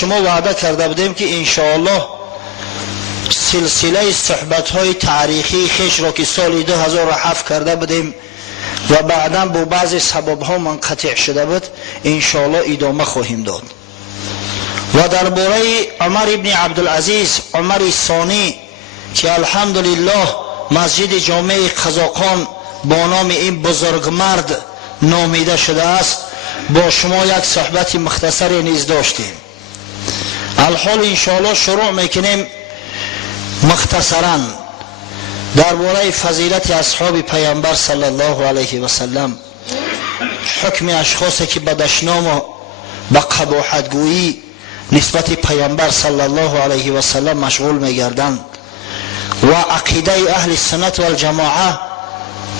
شما وعده کرده بودیم که انشاءالله سلسله صحبت های تاریخی خیش را که سال 2007 کرده بودیم و بعدا با بعض سبب ها منقطع شده بود انشاءالله ادامه خواهیم داد. و درباره عمر ابن عبدالعزیز عمر ثانی که الحمدلله مسجد جامع قزاقان با نام این بزرگمرد نامیده شده است با شما یک صحبت مختصر نیز داشتیم. الحال انشاءالله شروع میکنیم مختصرا درباره فضیلت اصحاب پیامبر صلی الله علیه و سلم، حکم اشخاصی که به دشنام و به قباحت گویی نسبت پیامبر صلی الله علیه و سلم مشغول میگردند و عقیده اهل سنت و الجماعه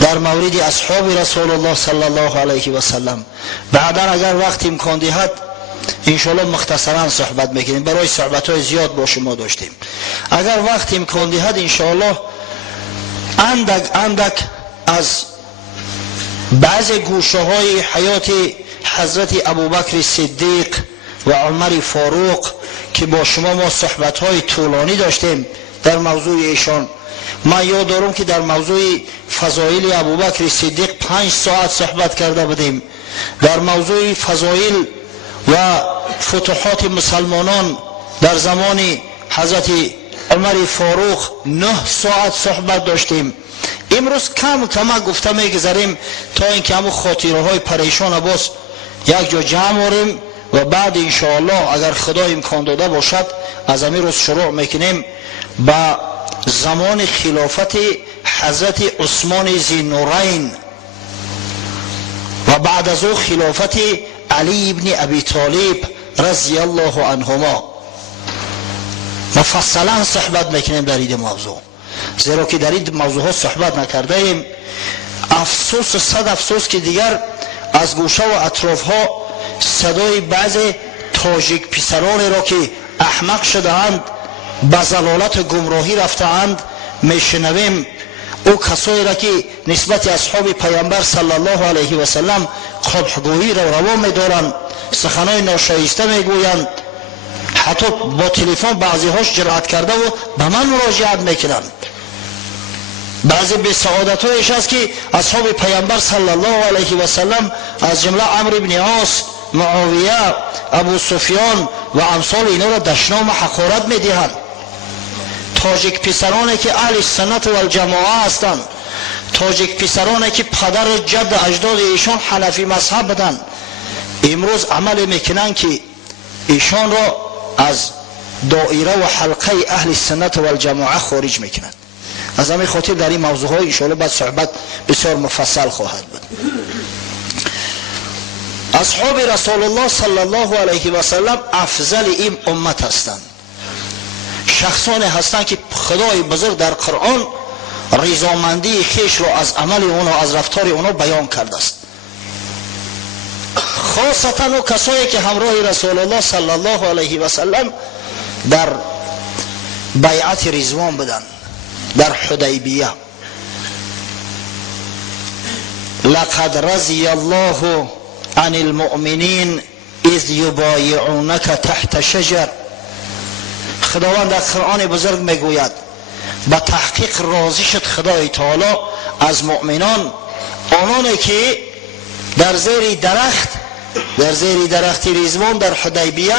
در مورد اصحاب رسول الله صلی الله علیه و سلم. بعدا اگر وقت امکان دهد انشاءالله مختصرا صحبت میکنیم، برای صحبت های زیاد با شما داشتیم. اگر وقت امکان دهد انشاءالله اندک از بعض گوشه های حیات حضرت ابوبکر صدیق و عمر فاروق که با شما ما صحبت های طولانی داشتیم در موضوع ایشان. من یاد دارم که در موضوع فضایل ابوبکر صدیق 5 ساعت صحبت کرده بودیم، در موضوع فضایل و فتوحات مسلمانان در زمان حضرت عمر فاروق 9 ساعت صحبت داشتیم. امروز کم گفته میگذاریم تا اینکه همون خاطره های پریشان باز یک جا جمع آوریم و بعد انشاءالله اگر خدا امکان داده باشد از همین روز شروع میکنیم با زمان خلافت حضرت عثمان ذی‌النورین و بعد از او خلافت علی ابن ابی طالب رضی الله عنهما. مفصلا صحبت میکنیم در این موضوع، زیرا که در این موضوع ها صحبت نکرده ایم. افسوس و صد افسوس که دیگر از گوشه و اطراف ها صدای بعض تاجیک پسران را که احمق شدهاند به ضلالت و گمراهی رفتهاند میشنویم. او کسایی را که نسبت اصحاب پیامبر صلی الله علیه و سلم قبحگویی را روا می‌دارند، سخنان ناشایسته میگویند، حتی با تلفن بعضی هاش جرأت کرده و به من مراجعت میکنند. بعضی به سعادت هایش است که اصحاب پیامبر صلی الله علیه و سلم از جمله عمرو بن عاص، معاویه، ابو سفیان و امثال اینا را دشنام حقارت میدهند. تاجیک پسرانی که اهل سنت و الجماعه هستند، تاجیک پسرانی که پدر و جد اجداد ایشان حنفی مذهب بودند، امروز عمل میکنند که ایشان را از دایره و حلقه اهل سنت و الجماعه خارج میکنند. از همین خاطر در این موضوع های ان شاء الله بعد صحبت بسیار مفصل خواهد بود. اصحاب رسول الله صلی الله علیه و سلم افضل این امت هستند. شخصانی هستند که خدای بزرگ در قرآن رضامندی خیش را از عمل اونا، از رفتار اونا بیان کرده است. خاصتا او کسایی که همراه رسول الله صلی الله علیه و سلم در بیعت رضوان بودند، در حدیبیه. لقد رضی الله عن المؤمنین اذ یبایعونک تحت شجر. خداوند در قرآن بزرگ میگوید به تحقیق راضی شد خدای تعالی از مؤمنان، آنانی که در زیر درخت رضوان در حدیبیه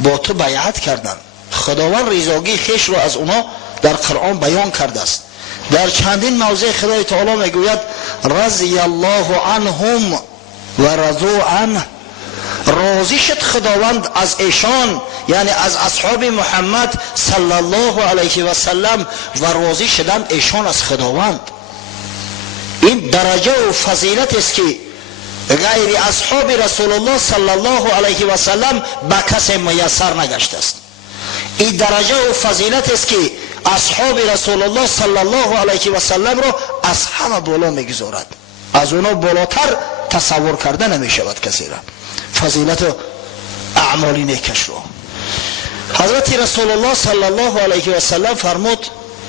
با تو بیعت کردند. خداوند رضاگی خیش را از اونا در قرآن بیان کرده است. در چندین موضع خدای تعالی میگوید رضی الله عنهم و رضوا عنه. راضی شد خداوند از ایشان، یعنی از اصحاب محمد صلی الله علیه و سلم، و راضی شدن ایشان از خداوند. این درجه و فضیلت است که غیر اصحاب رسول الله صلی الله علیه و سلم به کسی میسر نگشته است. این درجه و فضیلت است که اصحاب رسول الله صلی الله علیه و سلم را از همه بالا میگذارد. از اونا بالاتر تصور کرده نمی شود کسی را فضیلت و اعمال نیکش را. حضرت رسول الله صلی الله علیه و سلم فرمود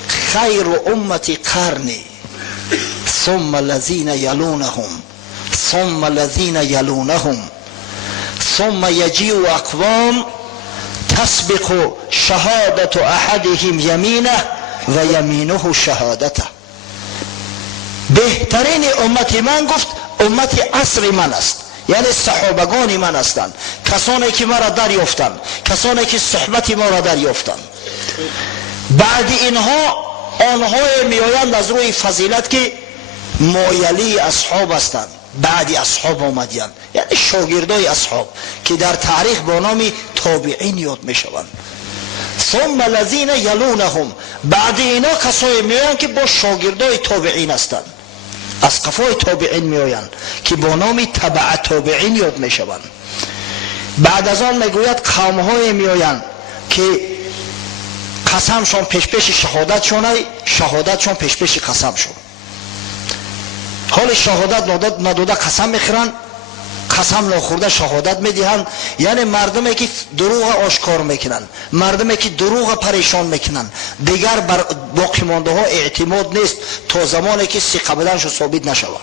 خیر امتی قرنی ثم الذین یلونهم ثم الذین یلونهم ثم یجیء اقوام تسبق شهادت احدهم یمینه و یمینه شهادته. بهترین امت من گفت امت عصر من است، یعنی صحابگان من هستند، کسانی که ما را دریافتند، کسانی که صحبت ما را دریافتند. بعد اینها آنها میآیند از روی فضیلت که مایلی اصحاب هستند، بعد اصحاب آمدیان، یعنی شاگردای اصحاب که در تاریخ با نام تابعین یاد می شوند. ثم الذین یلونهم، بعد اینا کسایی میآیند که با شاگردای تابعین هستند، از قفای تابعین میآیند که با نام تبع تابعین یاد می شوند. بعد از آن میگوید قومهای میآیند که قسمشون پیش پیش شهادتشون پیش پیش قسمشون. حال شهادت نداده قسم میخورن، قسم نخورده شهادت میدهند. یعنی مردمی که دروغ آشکار میکنن، مردمی که دروغ پریشان میکنن، دیگر بر باقی مانده ها اعتماد نیست تا زمانی که ثقه بدنشو ثابت نشود.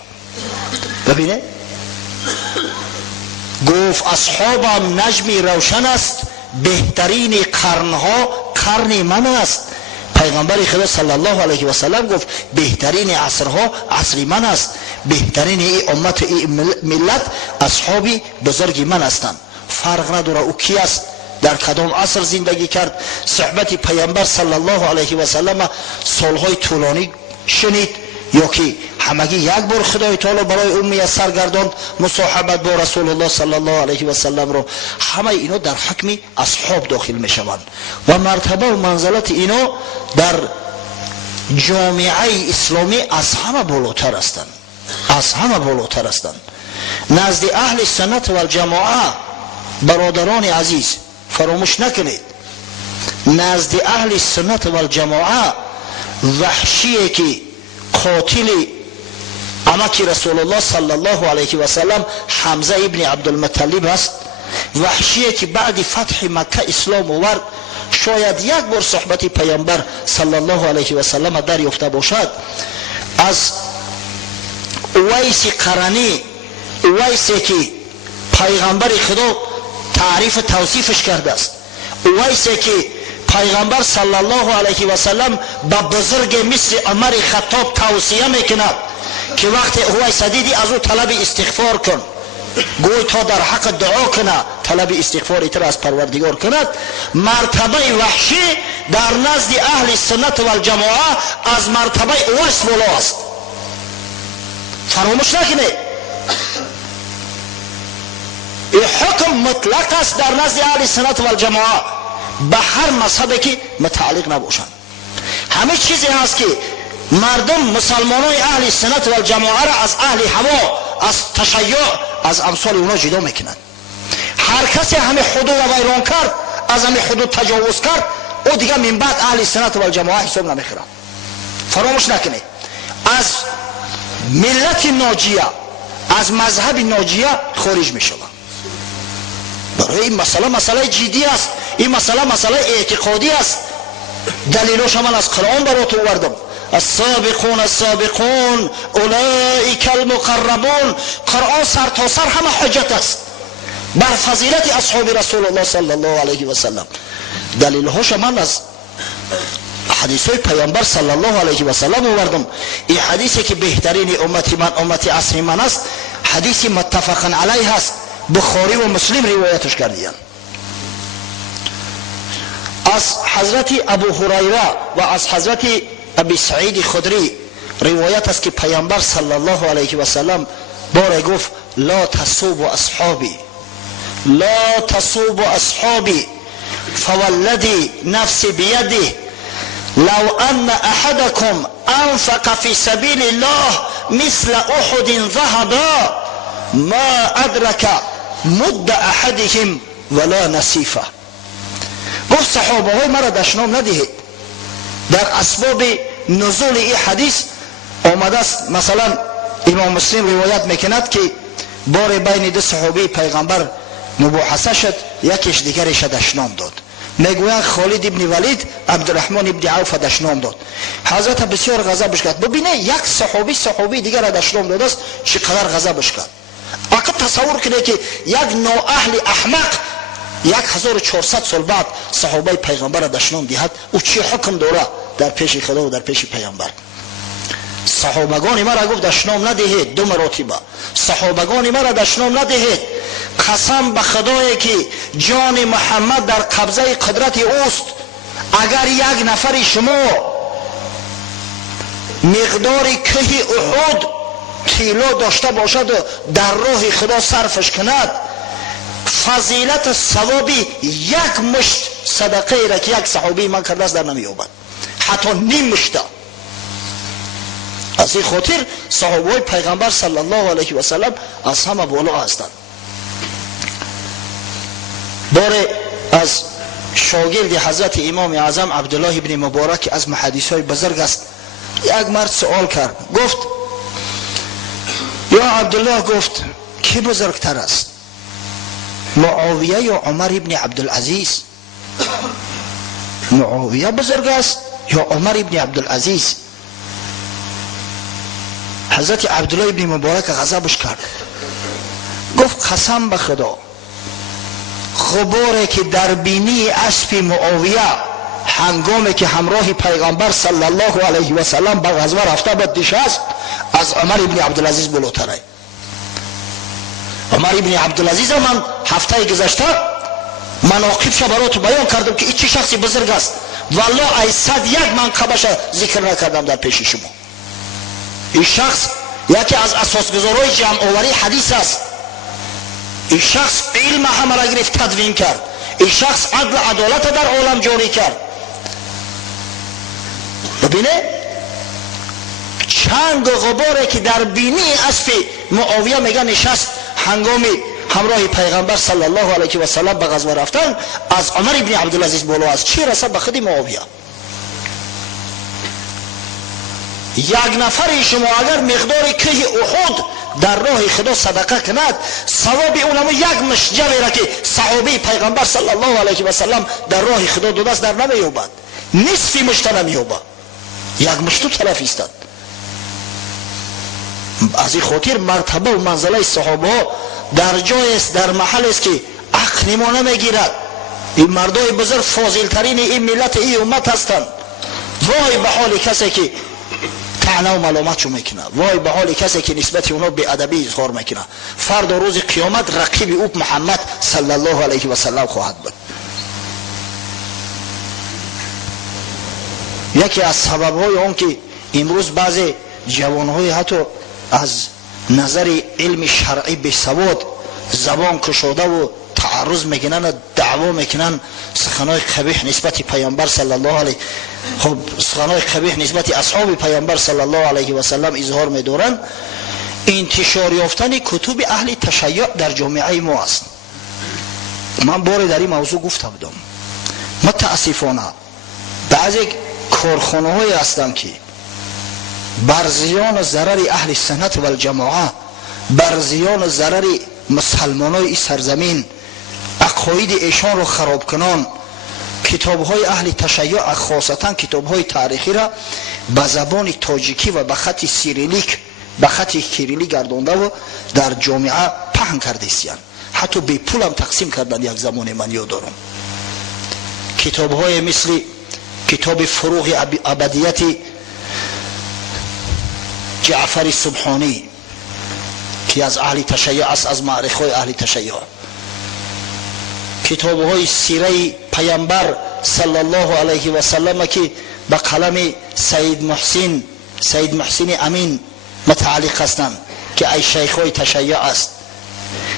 ببینه گفت اصحابم نجمی روشن است، بهترین قرنها قرن من است. پیغمبر خدا صلی الله علیه و سلم گفت بهترین عصرها عصر من است، بهترین ای امت ای ملت اصحابی بزرگ من هستند. فرق نداره او کی است، در کدام عصر زندگی کرد. صحبت پیغمبر صلی الله علیه و سلم سالهای طولانی شنید یا که همگی یک بار خدای تعالی برای او میسر گرداند مصاحبت با رسول الله صلی الله علیه و سلم رو. همه اینا در حکم اصحاب داخل می شوند و مرتبه و منزلت اینا در جامعه اسلامی از همه بالاتر هستند، از همه بالاتر هستند. نزد اهل سنت و الجماعه برادران عزیز فراموش نکنید، نزد اهل سنت و الجماعه وحشیه که قاتل امک رسول الله صلی الله علیه و سلم حمزه ابن عبدالمطلب است. وحشیه که بعد فتح مکه اسلام آورد، شاید یک بار صحبت پیامبر صلی الله علیه و سلم دریافته باشد. از اویس قرنی، اویسی که پیغمبر خدا تعریف توصیفش کرده است، اویسی که پیغمبر صلی الله علیه و سلم به بزرگ مثل عمر خطاب توصیه میکند که وقت اویس دیدی از او طلب استغفار کن، گوی تا در حق دعا کنه، طلب استغفار ایتر از پروردگار کند. مرتبه وحشی در نزد اهل سنت و الجماعه از مرتبه اویس بالا است، فراموش نکنید. این حکم مطلق است در نزد اهل سنت و الجماعه به هر مذهبی که متعلق نباشند. همه چیزی هست که مردم مسلمانای اهل سنت و الجماعه را از اهل هوا، از تشیع، از امثال اونا جدا میکنند. هر کسی همه حدود را ویران کرد، از همه حدود تجاوز کرد، او دیگه من بعد اهل سنت و الجماعه حساب نمیخورند. فراموش نکنید از ملت ناجیه، از مذهب ناجیه خارج میشوند. برای این مسئله جدی است، این مسئله اعتقادی است. دلیلش من از قرآن برات آوردم. السابقون السابقون اولئک المقربون. قرآن سر تا سر همه حجت است بر فضیلت اصحاب رسول الله صلی الله علیه و سلم. دلیلش من از حدیث های پیامبر صلی الله علیه و سلم آوردم. این حدیثی که بهترین امت من امت عصر من است، حدیث متفق علیه است، بخاری و مسلم روایتش کردیان. از حضرت ابو هریره و از حضرت ابی سعید خدری روایت است که پیامبر صلی الله علیه و سلم باره گفت لا تسوبوا اصحابی، لا تسوبوا اصحابی فوالذی نفسی بیده لو ان احدکم انفق فی سبیل الله مثل احد ذهبا ما ادرک مد احدهم ولا نصیفه. گفت صحابه های مرا دشنام ندهید. در اسباب نزول این حدیث آمده است، مثلا امام مسلم روایت میکند که بار بین دو صحابه پیغمبر مباحثه شد، یکیش دیگرش دشنام داد. میگویند خالد ابن ولید عبدالرحمن ابن عوف دشنام داد. حضرت بسیار غضبش کرد. ببینه یک صحابی دیگر دشنام داده است، چقدر غضبش کرد. اگه تصور کنه که یک نااهل احمق 1400 سال بعد صحابه پیغمبر را دشنام دهد، او چی حکم داره در پیش خدا و در پیش پیغمبر؟ صحابگان ما را گفت دشنام ندهید، 2 مراتبه. صحابگان ما را دشنام ندهید، قسم به خدایی که جان محمد در قبضه قدرت اوست، اگر یک نفر شما مقدار که احد طلا داشته باشد و در راه خدا صرفش کند، فضیلت ثوابی 1 مشت صدقه را که یک صحابی من کرده است در نمی‌یابد، حتی نیم مشت. از این خاطر صحابه پیغمبر صلی الله علیه و سلم از همه بالا هستند. باره از شاگرد حضرت امام اعظم عبدالله ابن مبارک از محدثای بزرگ است، یک مرد سوال کرد، گفت یا عبدالله، گفت کی بزرگتر است، معاویه یا عمر ابن عبدالعزیز؟ معاویه بزرگ است یا عمر ابن عبدالعزیز؟ حضرت عبدالله ابن مبارک غضبش کرد، گفت قسم به خدا، غباری که در بینی اسب معاویه هنگامی که همراه پیغمبر صلی الله علیه و سلم به غزوه رفته بود نشست، از عمر ابن عبدالعزیز بالاتره. عمر ابن عبدالعزیز من هفته گذشته مناقبش برات بیان کردم که این چه شخصی بزرگ است، والله ای 101 منقبش ذکر نکردم در پیش شما. این شخص یکی از اساسگذارای جمع آوری حدیث است. این شخص علم همه را گرفت تدوین کرد. این شخص عدل عدالت در عالم جاری کرد. ببینه چند غباره که در بینی اسب معاویه میگه نشست هنگامی همراه پیغمبر صلی الله علیه و سلم به غزوه رفتن، از عمر ابن عبدالعزیز بالا است، چی رسد به خود معاویه؟ یک نفر شما اگر مقدار که احد در راه خدا صدقه کند، ثواب اونم 1 مشت جوی را که صحابه پیغمبر صلی الله علیه و سلم در راه خدا دو دست در نمی‌یابد، نصف مشت نمی‌یابد، 1 مشت تلف است. از این خاطر مرتبه و منزله صحابه در جای است، در محل است که عقل ما نمیگیرد. این مردای بزرگ فاضل ترین این ملت این امت هستند. وای به حال کسی که طعنه و ملامت شو میکنه، وای به حال کسی که نسبت اونا به ادبی اظهار میکنه. فردا روز قیامت رقیب او محمد صلی الله علیه و سلم خواهد بود. یکی از سبب‌های اون که امروز بعضی جوان‌های حتی از نظر علم شرعی به سواد زبان کشوده و تعرض میکنن و دعوا میکنن، سخنای قبیح نسبت پیامبر صلی الله علیه، خب سخنای قبیح نسبت اصحاب پیامبر صلی الله علیه و سلم اظهار میدارن. انتشار یافتن کتب اهل تشیع در جامعه ما است. من باری در این موضوع گفته بودم، متاسفانه بعضی کارخانه های هستند که بر زیان و ضرر اهل سنت و الجماعه، بر زیان و ضرر مسلمانای این سرزمین، عقاید ایشان رو خراب کنان، کتاب های اهل تشیع خاصتا کتاب های تاریخی را به زبان تاجیکی و به خط سیریلیک، به خط کیریلی گردانده و در جامعه پهن کرده استند. حتی به پول هم تقسیم کردن. یک زمان من یاد دارم کتاب های مثل کتاب فروغ ابدیت جعفر سبحانی که از اهل تشیع است، از معرخای اهل تشیع، کتاب های سیره پیامبر صلی الله علیه و سلم که به قلم سید محسن امین متعلق هستند که ای شیخ های تشیع است.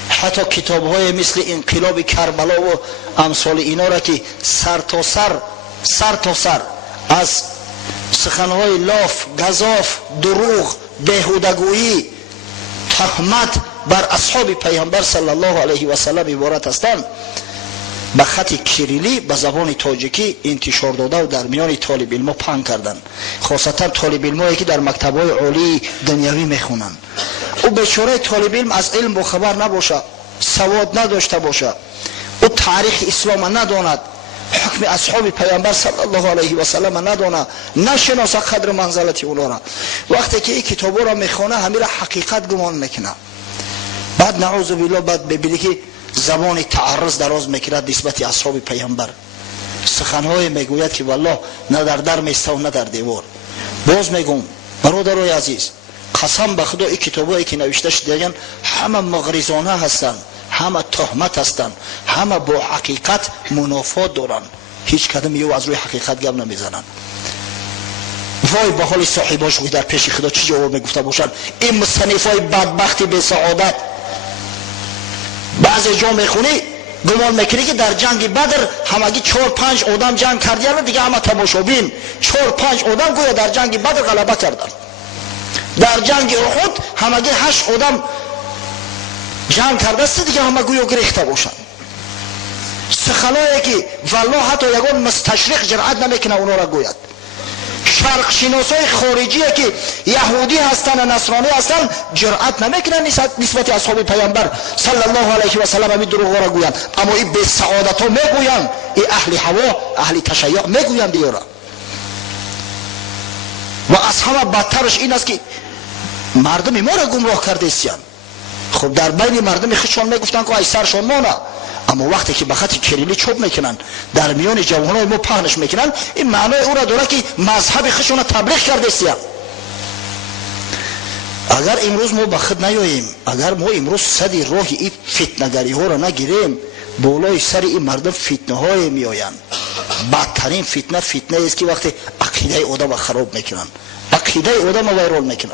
حتی کتاب های مثل انقلاب کربلا و امثال اینا را که سر تا سر از سخنهای لاف، گزاف، دروغ، بیهودگویی، تهمت بر اصحاب پیامبر صلی الله علیه و سلم عبارت هستند، به خط کیریلی به زبان تاجیکی انتشار داده و در میان طالب علم پهن کردن، خاصتا طالب علمایی که در مکتب‌های عالی دنیوی میخونن. او بیچاره طالب علم از علم باخبر نباشه، سواد نداشته باشه، او تاریخ اسلام نداند، حکم اصحاب پیامبر صلی الله علیه و سلم ندانه، نشناسه قدر منزلت اونا را. وقتی که این کتابا را میخونه همین را حقیقت گمان میکنه. بعد نعوذ بالله بعد ببینی که زبان تعرض دراز میکرد نسبت اصحاب پیامبر. سخنهای میگوید که والله نه در در میسته و نه در دیوار. باز میگم برادرای عزیز، قسم به خدا این کتابایی که نوشته شده‌اند همه مغرضانه هستند، همه تهمت هستند، همه با حقیقت منافات دارند، هیچ کدام یو از روی حقیقت گپ نمیزنند. وای به حال صاحباش در پیش خدا چی جواب میگفته باشند این مصنفای بدبختی به سعادت. بعضی جا میخونی گمان میکنی که در جنگ بدر همگی 4-5 آدم جنگ کردن دیگه همه تماشابین. 4-5 آدم گویا در جنگ بدر غلبه کردن. در جنگ احد همگی 8 آدم جنگ کرده است دیگه همه گویا گریخته باشن. سخنایی که والله حتی یگان مستشرق جرأت نمیکنه اونا را گوید. شرق شناسای خارجی که یهودی هستن و نصرانی هستن جرأت نمیکنن نسبت اصحاب پیامبر صلی الله علیه و سلم همین دروغ را گویند. اما این به سعادت ها میگویند، این اهل هوا اهل تشیع میگویند دیگه. و از همه بدترش این است که مردم ما را گمراه کرده استند. خب در بین مردم خودشان میگفتن که ای سرشان مانه، اما وقتی که به خط کریلی چوب میکنن در میان جوانای ما پهنش میکنن این معنای او را داره که مذهب خودشون را تبلیغ کرده استند. اگر امروز ما به خود نیاییم، اگر ما امروز صد راه این فتنه‌گری ها را نگیریم، بالای سر این مردم فتنه های میآیند. بدترین فتنه است که وقتی عقیده آدم خراب میکنن، عقیده آدم ویران میکنن.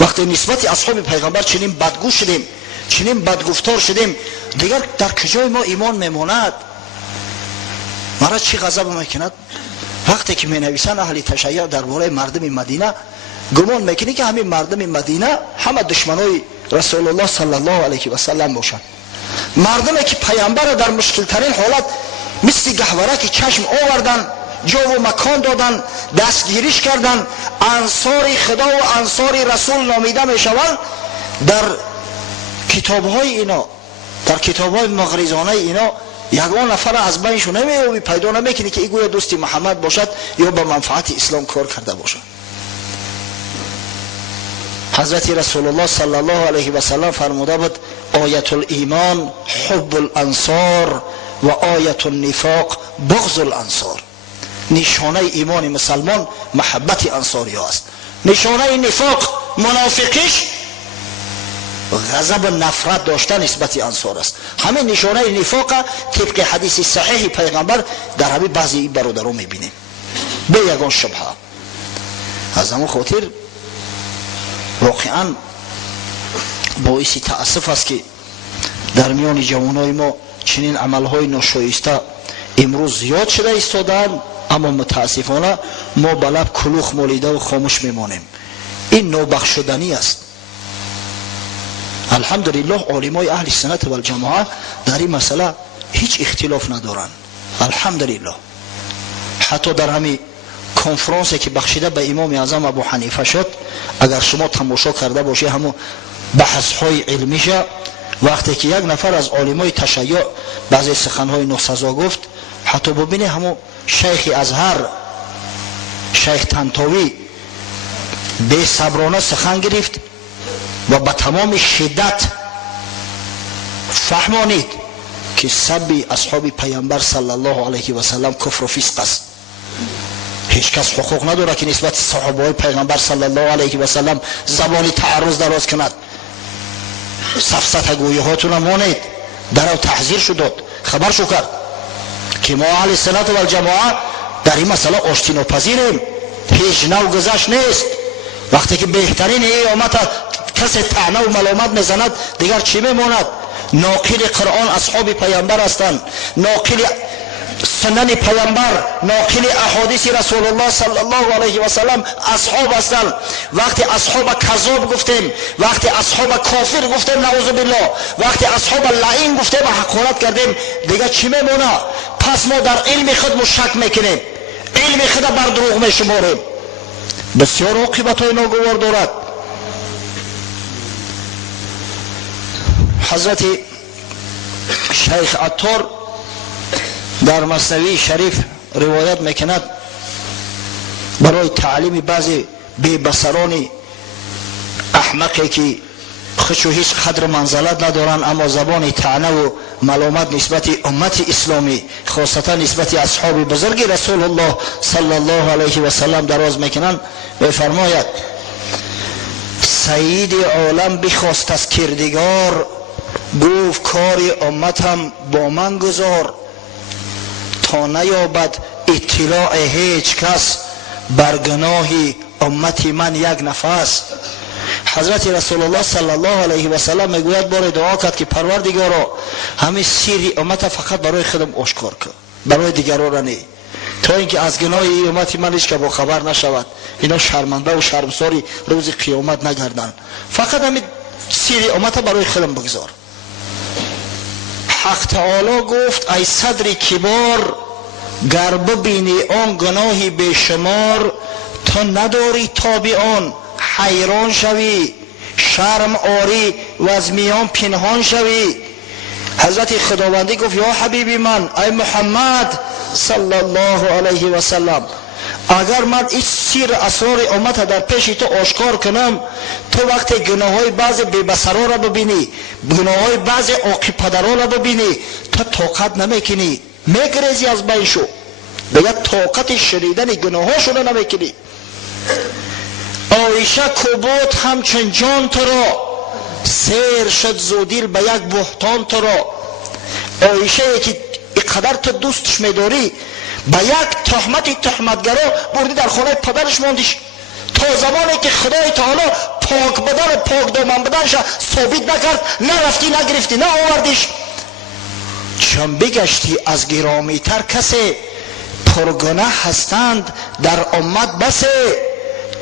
وقتی نسبت اصحاب پیغمبر چنین بدگو شدیم، چنین بدگفتار شدیم، دیگر در کجای ما ایمان میماند؟ مرا چی غضب میکند وقتی که می نویسن اهل تشیع درباره مردم مدینه، گمان میکنی که همین مردم مدینه همه دشمنای رسول الله صلی الله علیه و سلم باشند. مردمی که پیامبر در مشکل ترین حالت مثل گهواره که چشم آوردن، جا و مکان دادن، دستگیریش کردن، انصار خدا و انصار رسول نامیده میشوند. در کتاب‌های اینا، در کتاب‌های مغرضانه اینا یگان نفر از بینشون نمی‌یابی، پیدا نمی‌کنی که این گویا دوست محمد باشد یا به منفعت اسلام کار کرده باشد. حضرت رسول الله صلی الله علیه و سلم فرموده بود آیت الایمان حب الانصار و آیت النفاق بغض الانصار. نشانه ایمان مسلمان محبت انصاری است. نشانه نفاق منافقیش غضب و نفرت داشتن نسبت انصار است. همین نشانه نفاق طبق حدیث صحیح پیغمبر در همین بعضی برادران میبینیم به یگان شبهه. از همون خاطر واقعا باعث تأسف است که در میان جوانای ما چنین عملهای ناشایسته امروز زیاد شده ایستادند، اما متاسفانه ما به لب کلوخ مالیده و خاموش میمانیم. این نابخشودنی است. الحمدلله علمای اهل سنت و الجماعه در این مسئله هیچ اختلاف ندارند. الحمدلله. حتی در همین کنفرانسی که بخشیده به امام اعظم ابو حنیفه شد، اگر شما تماشا کرده باشی همون بحث های علمیشه، وقتی که یک نفر از علمای تشیع بعضی سخنهای ناسزا گفت، حتی ببینی همون شیخ ازهر شیخ طنطاوی به صبرانه سخن گرفت و با تمام شدت فهمانید که سب اصحاب پیامبر صلی الله علیه و سلم کفر و فسق است. هیچ کس حقوق نداره که نسبت صحابه پیغمبر صلی الله علیه و سلم زبان تعرض دراز کند. سفسطه گویی هاتون مانید. در او تحذیر شد داد، خبر شو کرد که ما اهل سنت و الجماعه در این مسئله آشتی ناپذیریم. هیچ نوع گذشت نیست. وقتی که بهترین امت کسی طعنه و ملامت میزند دیگر چی میماند؟ ناقل قرآن اصحاب پیامبر هستند، ناقل سنن پیامبر، ناقل احادیث رسول الله صلی الله علیه و سلم اصحاب هستند. وقتی اصحاب کذاب گفتیم، وقتی اصحاب کافر گفتیم نعوذ بالله، وقتی اصحاب لعین گفتیم و حقارت کردیم، دیگه چی میمونه؟ پس ما در علم خود شک میکنیم، علم خود بر دروغ میشماریم. بسیار عاقبت های ناگوار دارد. حضرت شیخ عطار در مثنوی شریف روایت میکند برای تعلیم بعضی بی بصران احمقی که خودشو هیچ قدر و منزلت ندارن، اما زبان طعنه و ملامت نسبت امت اسلامی خاصتا نسبت اصحاب بزرگ رسول الله صلی الله علیه و سلم دراز میکنن. میفرماید سید عالم بخواست از کردگار، گفت کار امتم با من گذار، تا نیابد اطلاع هیچ کس بر گناه امت من یک نفس. حضرت رسول الله صلی الله علیه و سلم میگوید بار دعا کرد که پروردگارا همه سری امت فقط برای خودم آشکار کن، برای دیگران نه، تا اینکه از گناه امت من هیچ که با خبر نشود، اینا شرمنده و شرمساری روز قیامت نگردن. فقط همین سری امت برای خودم بگذار. حق تعالی گفت ای صدر کبار، گر ببینی آن گناهی بیشمار، تو نداری تاب آن حیران شوی، شرم آری و از میان پنهان شوی. حضرت خداوندی گفت یا حبیبی من ای محمد صلی الله علیه و سلم، اگر من این سیر اسرار امت در پیش تو آشکار کنم، تو وقت گناه های بعض بیبسرا را ببینی، گناه های بعض عاقب پدرها را ببینی، تو طاقت نمیکنی، میگریزی از بینشو، دیگه طاقت شنیدن گناه هاشو را نمیکنی. عایشه کبوت همچون جان تو را، سیر شد زودیل به یک بهتان تو را. عایشه که اینقدر تو دوستش میداری، به یک تهمتگرا بردی در خانه پدرش ماندیش، تا زمانی که خدای تعالی پاک بدن پاک دامن بدنش ثابت نکرد، نرفتی نگرفتی نه آوردیش. چون بگشتی از گرامی تر کسی، پرگناه هستند در امت بسه،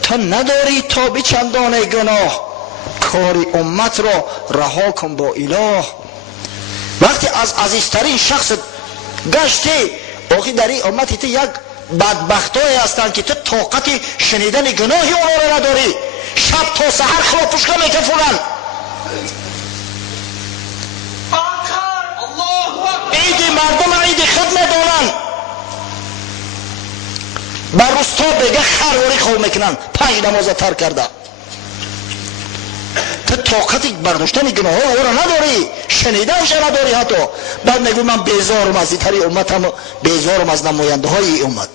تو نداری تابی چندان گناه، کار امت را رها کن با اله. وقتی از عزیزترین شخص گشتی، آخی در این امت تو یک بدبختای هستند که تو طاقت شنیدن گناهی اونا را نداری، شب تا سحر خلافش کنه که فلان عید مردم عید خود میدونن، بر روستا بگه خرواری خواه میکنن، 5 نماز تر کرده. تو طاقت برداشتن گناه های او را نداری، شنیدنش نداری. حتی بعد میگوی من بیزارم از ایتری امتم، بیزارم از نماینده های امت.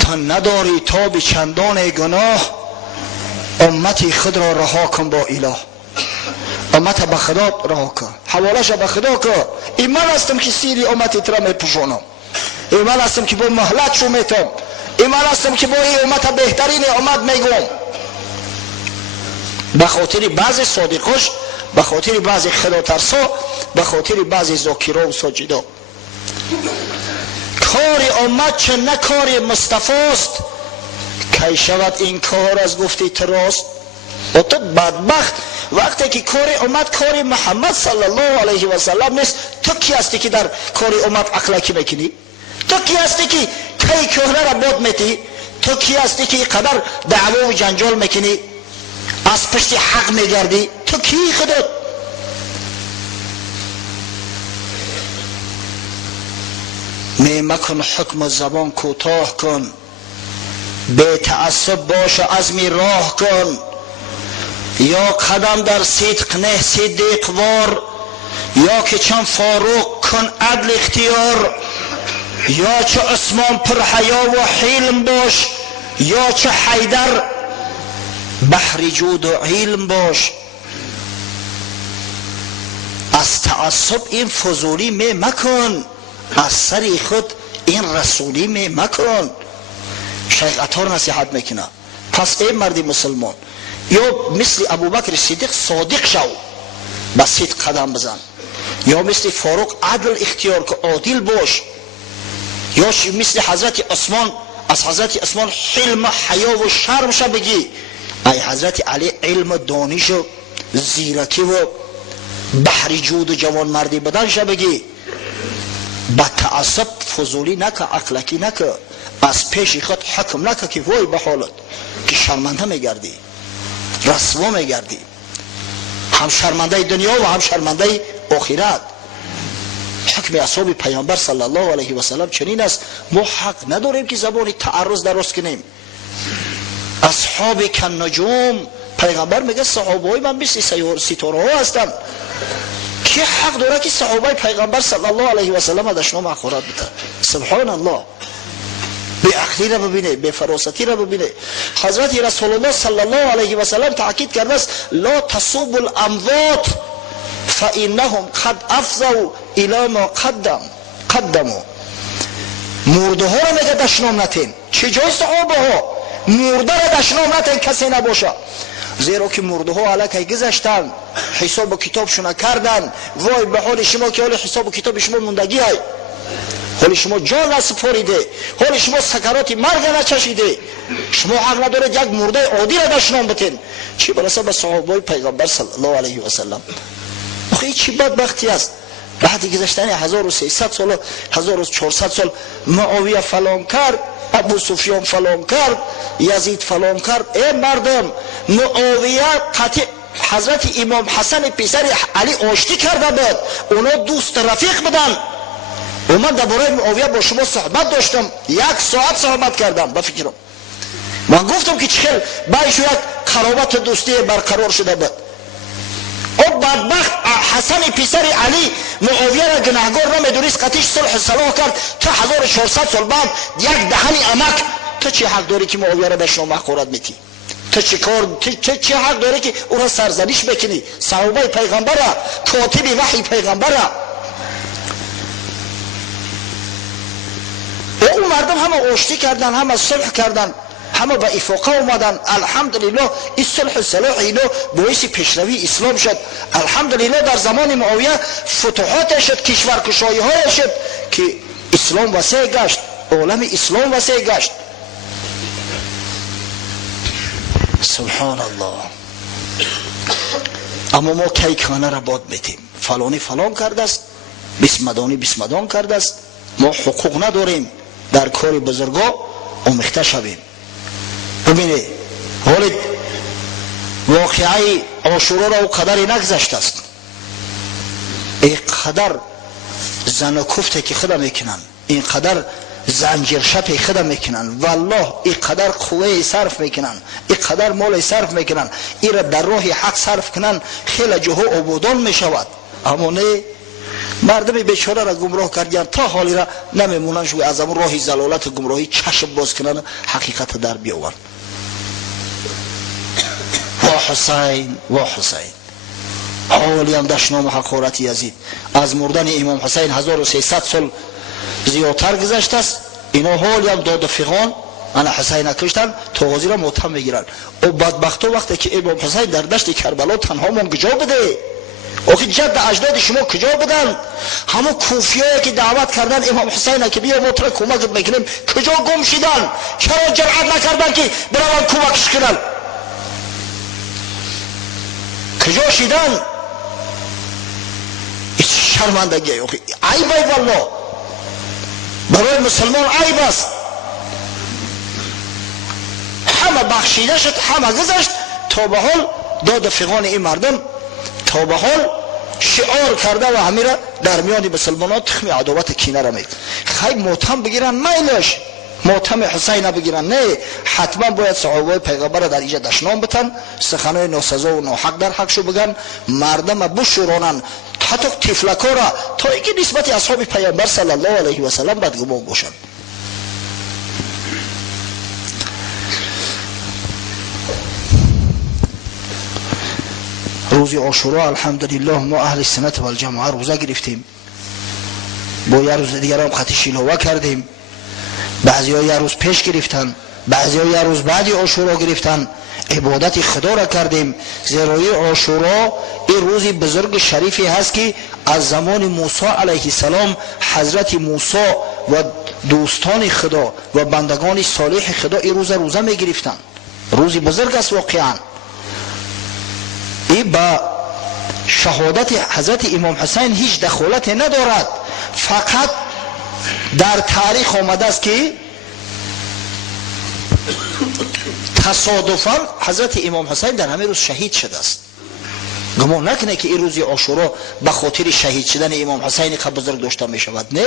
تو نداری تاب چندان گناه، امتی خود را رها کن با اله. امت به خدا رها کن، حوالش به خدا کن. این من هستم که سیری امتی ترا میپوشونم، این من هستم که با مهلت شو میتم، این من هستم که با این امت بهترین امت میگم. به خاطر بعض صادقاش، به خاطر بعض خدا ترسا، به خاطر بعض ذاکرا و ساجدا. کار امت چه نه کار مصطفی است، کی شود این کار از گفتی تراست. و تو بدبخت وقتی که کار امت کار محمد صلی الله علیه و سلم نیست، تو کی هستی که در کار امت اخلاقی میکنی؟ تو کی هستی که کی کهنه را باد میتی؟ تو کی هستی که قدر دعوا و جنجال میکنی، از پشت حق میگردی؟ تو کی خودت؟ مکن حکم زبان کوتاه کن، به تعصب باش عزمی راه کن. یا قدم در صدق نه صدیق وار، یا که چون فاروق کن عدل اختیار. یا چه عثمان پر حیا و حلم باش، یا چه حیدر بحر جود و علم باش. از تعصب این فضولی می مکن، از سری خود این رسولی می مکن. شیخ عطار نصیحت میکنه. پس ای مردی مسلمان، یا مثل ابوبکر صدیق صادق شو، به صدق قدم بزن. یا مثل فاروق عدل اختیار که عادل باش. یا مثل حضرت عثمان، از حضرت عثمان حلم و حیا و شرم شو بگی. ای حضرت علی علم و دانش و زیرکی و بحر جود و جوان مردی بدن شو بگی. با تعصب فضولی نکه، اخلاقی نکه، از پیش خود حکم نکه که وای به حالت که شرمنده میگردی، رسوا میگردی، هم شرمنده دنیا و هم شرمنده آخرت. حکم اصحاب پیامبر صلی الله علیه و سلم چنین است. ما حق نداریم که زبان تعرض درست کنیم. اصحاب کن نجوم، پیغمبر میگه صحابه من مثل ستاره ها هستن. کی حق داره که صحابه پیغمبر صلی الله علیه و سلم دشنام مأخورات بده؟ سبحان الله. به عقلی را ببینه، به فراستی را ببینه. حضرت رسول الله صلی الله علیه و سلم تاکید کرده است لا تسبوا الاموات فانهم قد افضوا الى ما قدموا. مرده ها را میگه دشنام نتین. چه جای صحابه ها؟ مرده را دشنام نتین کسی نباشه. زیرا که مرده ها علاقه گذشتن، حساب و کتابشون کردن. وای به حال شما که حال حساب و کتاب شما موندگی های، حال شما جان نسپاریده، حال شما سکرات مرگ نچشیده. شما حق ندارید یک مرده عادی را دشنام بتین، چی برسه به صحابه پیغمبر صلی الله علیه و سلم. آخه چی بدبختی است. بعد گذشتن 1300 سال 1400 سال معاویه فلان کرد، ابو سفیان فلان کرد، یزید فلان کرد. ای مردم، معاویه قطع حضرت امام حسن پسر علی آشتی کرده بود، اونا دوست رفیق بودن. من درباره معاویه با شما صحبت داشتم، 1 ساعت صحبت کردم. بفکرم من گفتم که چخیل بایشو یک قرابت دوستی برقرار شده بود. او بدبخت حسن پسر علی معاویه را گناهگار نمیدونست، قطعش صلح صلاح کرد. تا 1400 سال بعد یک دهن امک. تو چه حق داری که معاویه را دشنام مأخورات میتی؟ تو چه حق داری که او را سرزنش بکنی؟ صحابه پیغمبر را، کاتب وحی پیغمبر را. اون مردم همه آشتی کردن، همه صلح کردن، همه به افاقه اومدن. الحمدلله این صلح صلاح اینا باعث پیشروی اسلام شد. الحمدلله در زمان معاویه فتوحات شد، کشورکشایی های شد که اسلام وسیع گشت، عالم اسلام وسیع گشت. سبحان الله. اما ما کیکانه را باد میتیم، فلانی فلان کرده است، بسمدانی بسمدان کرده است. ما حقوق نداریم در کار بزرگا آمیخته شویم. ببینید حالی واقعی عاشورا را او قدری نگذشته است. این قدر زن و کفته که خدا میکنن، این قدر زنجیر شپ خدا میکنن، والله این قدر قوه صرف میکنن، این قدر مال صرف میکنن، این را در راه حق صرف کنن، خیلی جاها عبودان میشود. اما نه، مردم بیچاره را گمراه کردن تا حالی را نمیمونن شو از اون راه زلالت و گمراهی چشم باز کنن، حقیقت در بیاورن. و حسین حالی هم دشنام حقارت یزید. از مردن امام حسین 1300 سال زیادتر گذشته است. اینا حالی هم داد و فغان انا حسین کشتن تا غازی را متهم میگیرن. او بدبختو وقتی که امام حسین در دشت کربلا تنها من کجا بده؟ آخه جد اجداد شما کجا بدن؟ همون کوفیایی که دعوت کردن امام حسین که بیا ما تو را کمک میکنیم کجا گم شدن؟ چرا جرأت نکردن که برون کمکش کنن؟ کجا شدن؟ شرمندگی آخه عیبه والله، برای مسلمان عیب است. همه بخشیده شد، همه گذشت. تا به حال داد فغان این مردم تا به حال شعار کرده و همه را در میان مسلمانان تخم عداوت کینه را میگه. خیلی ماتم بگیرن میلش، ماتم حسین بگیرن نه، حتما باید صحابه پیغمبر را در اینجا دشنام بتن، سخنای ناسزا و ناحق در حقشو بگن، مردم بشورانن، حتی تفلکا را، تا اینکه نسبت اصحاب پیغمبر صلی الله علیه و سلم بدگمان باشند. روز عاشورا الحمدلله ما اهل سنت و الجماعه روزه گرفتیم. با یه روز دیگر هم خط شیلوه کردیم. بعضی ها یه روز پیش گرفتن، بعضی ها یه روز بعدی عاشورا گرفتن. عبادت خدا را کردیم. زیرای عاشورا این روزی بزرگ شریفی هست که از زمان موسی علیه السلام حضرت موسی و دوستان خدا و بندگان صالح خدا این روزه می گرفتن. روزی بزرگ است واقعا. این با شهادت حضرت امام حسین هیچ دخالت ندارد، فقط در تاریخ آمده است که تصادفاً حضرت امام حسین در همین روز شهید شده است. گمان نکنه که این روز عاشورا به خاطر شهید شدن امام حسین که بزرگ داشته می شود. نه،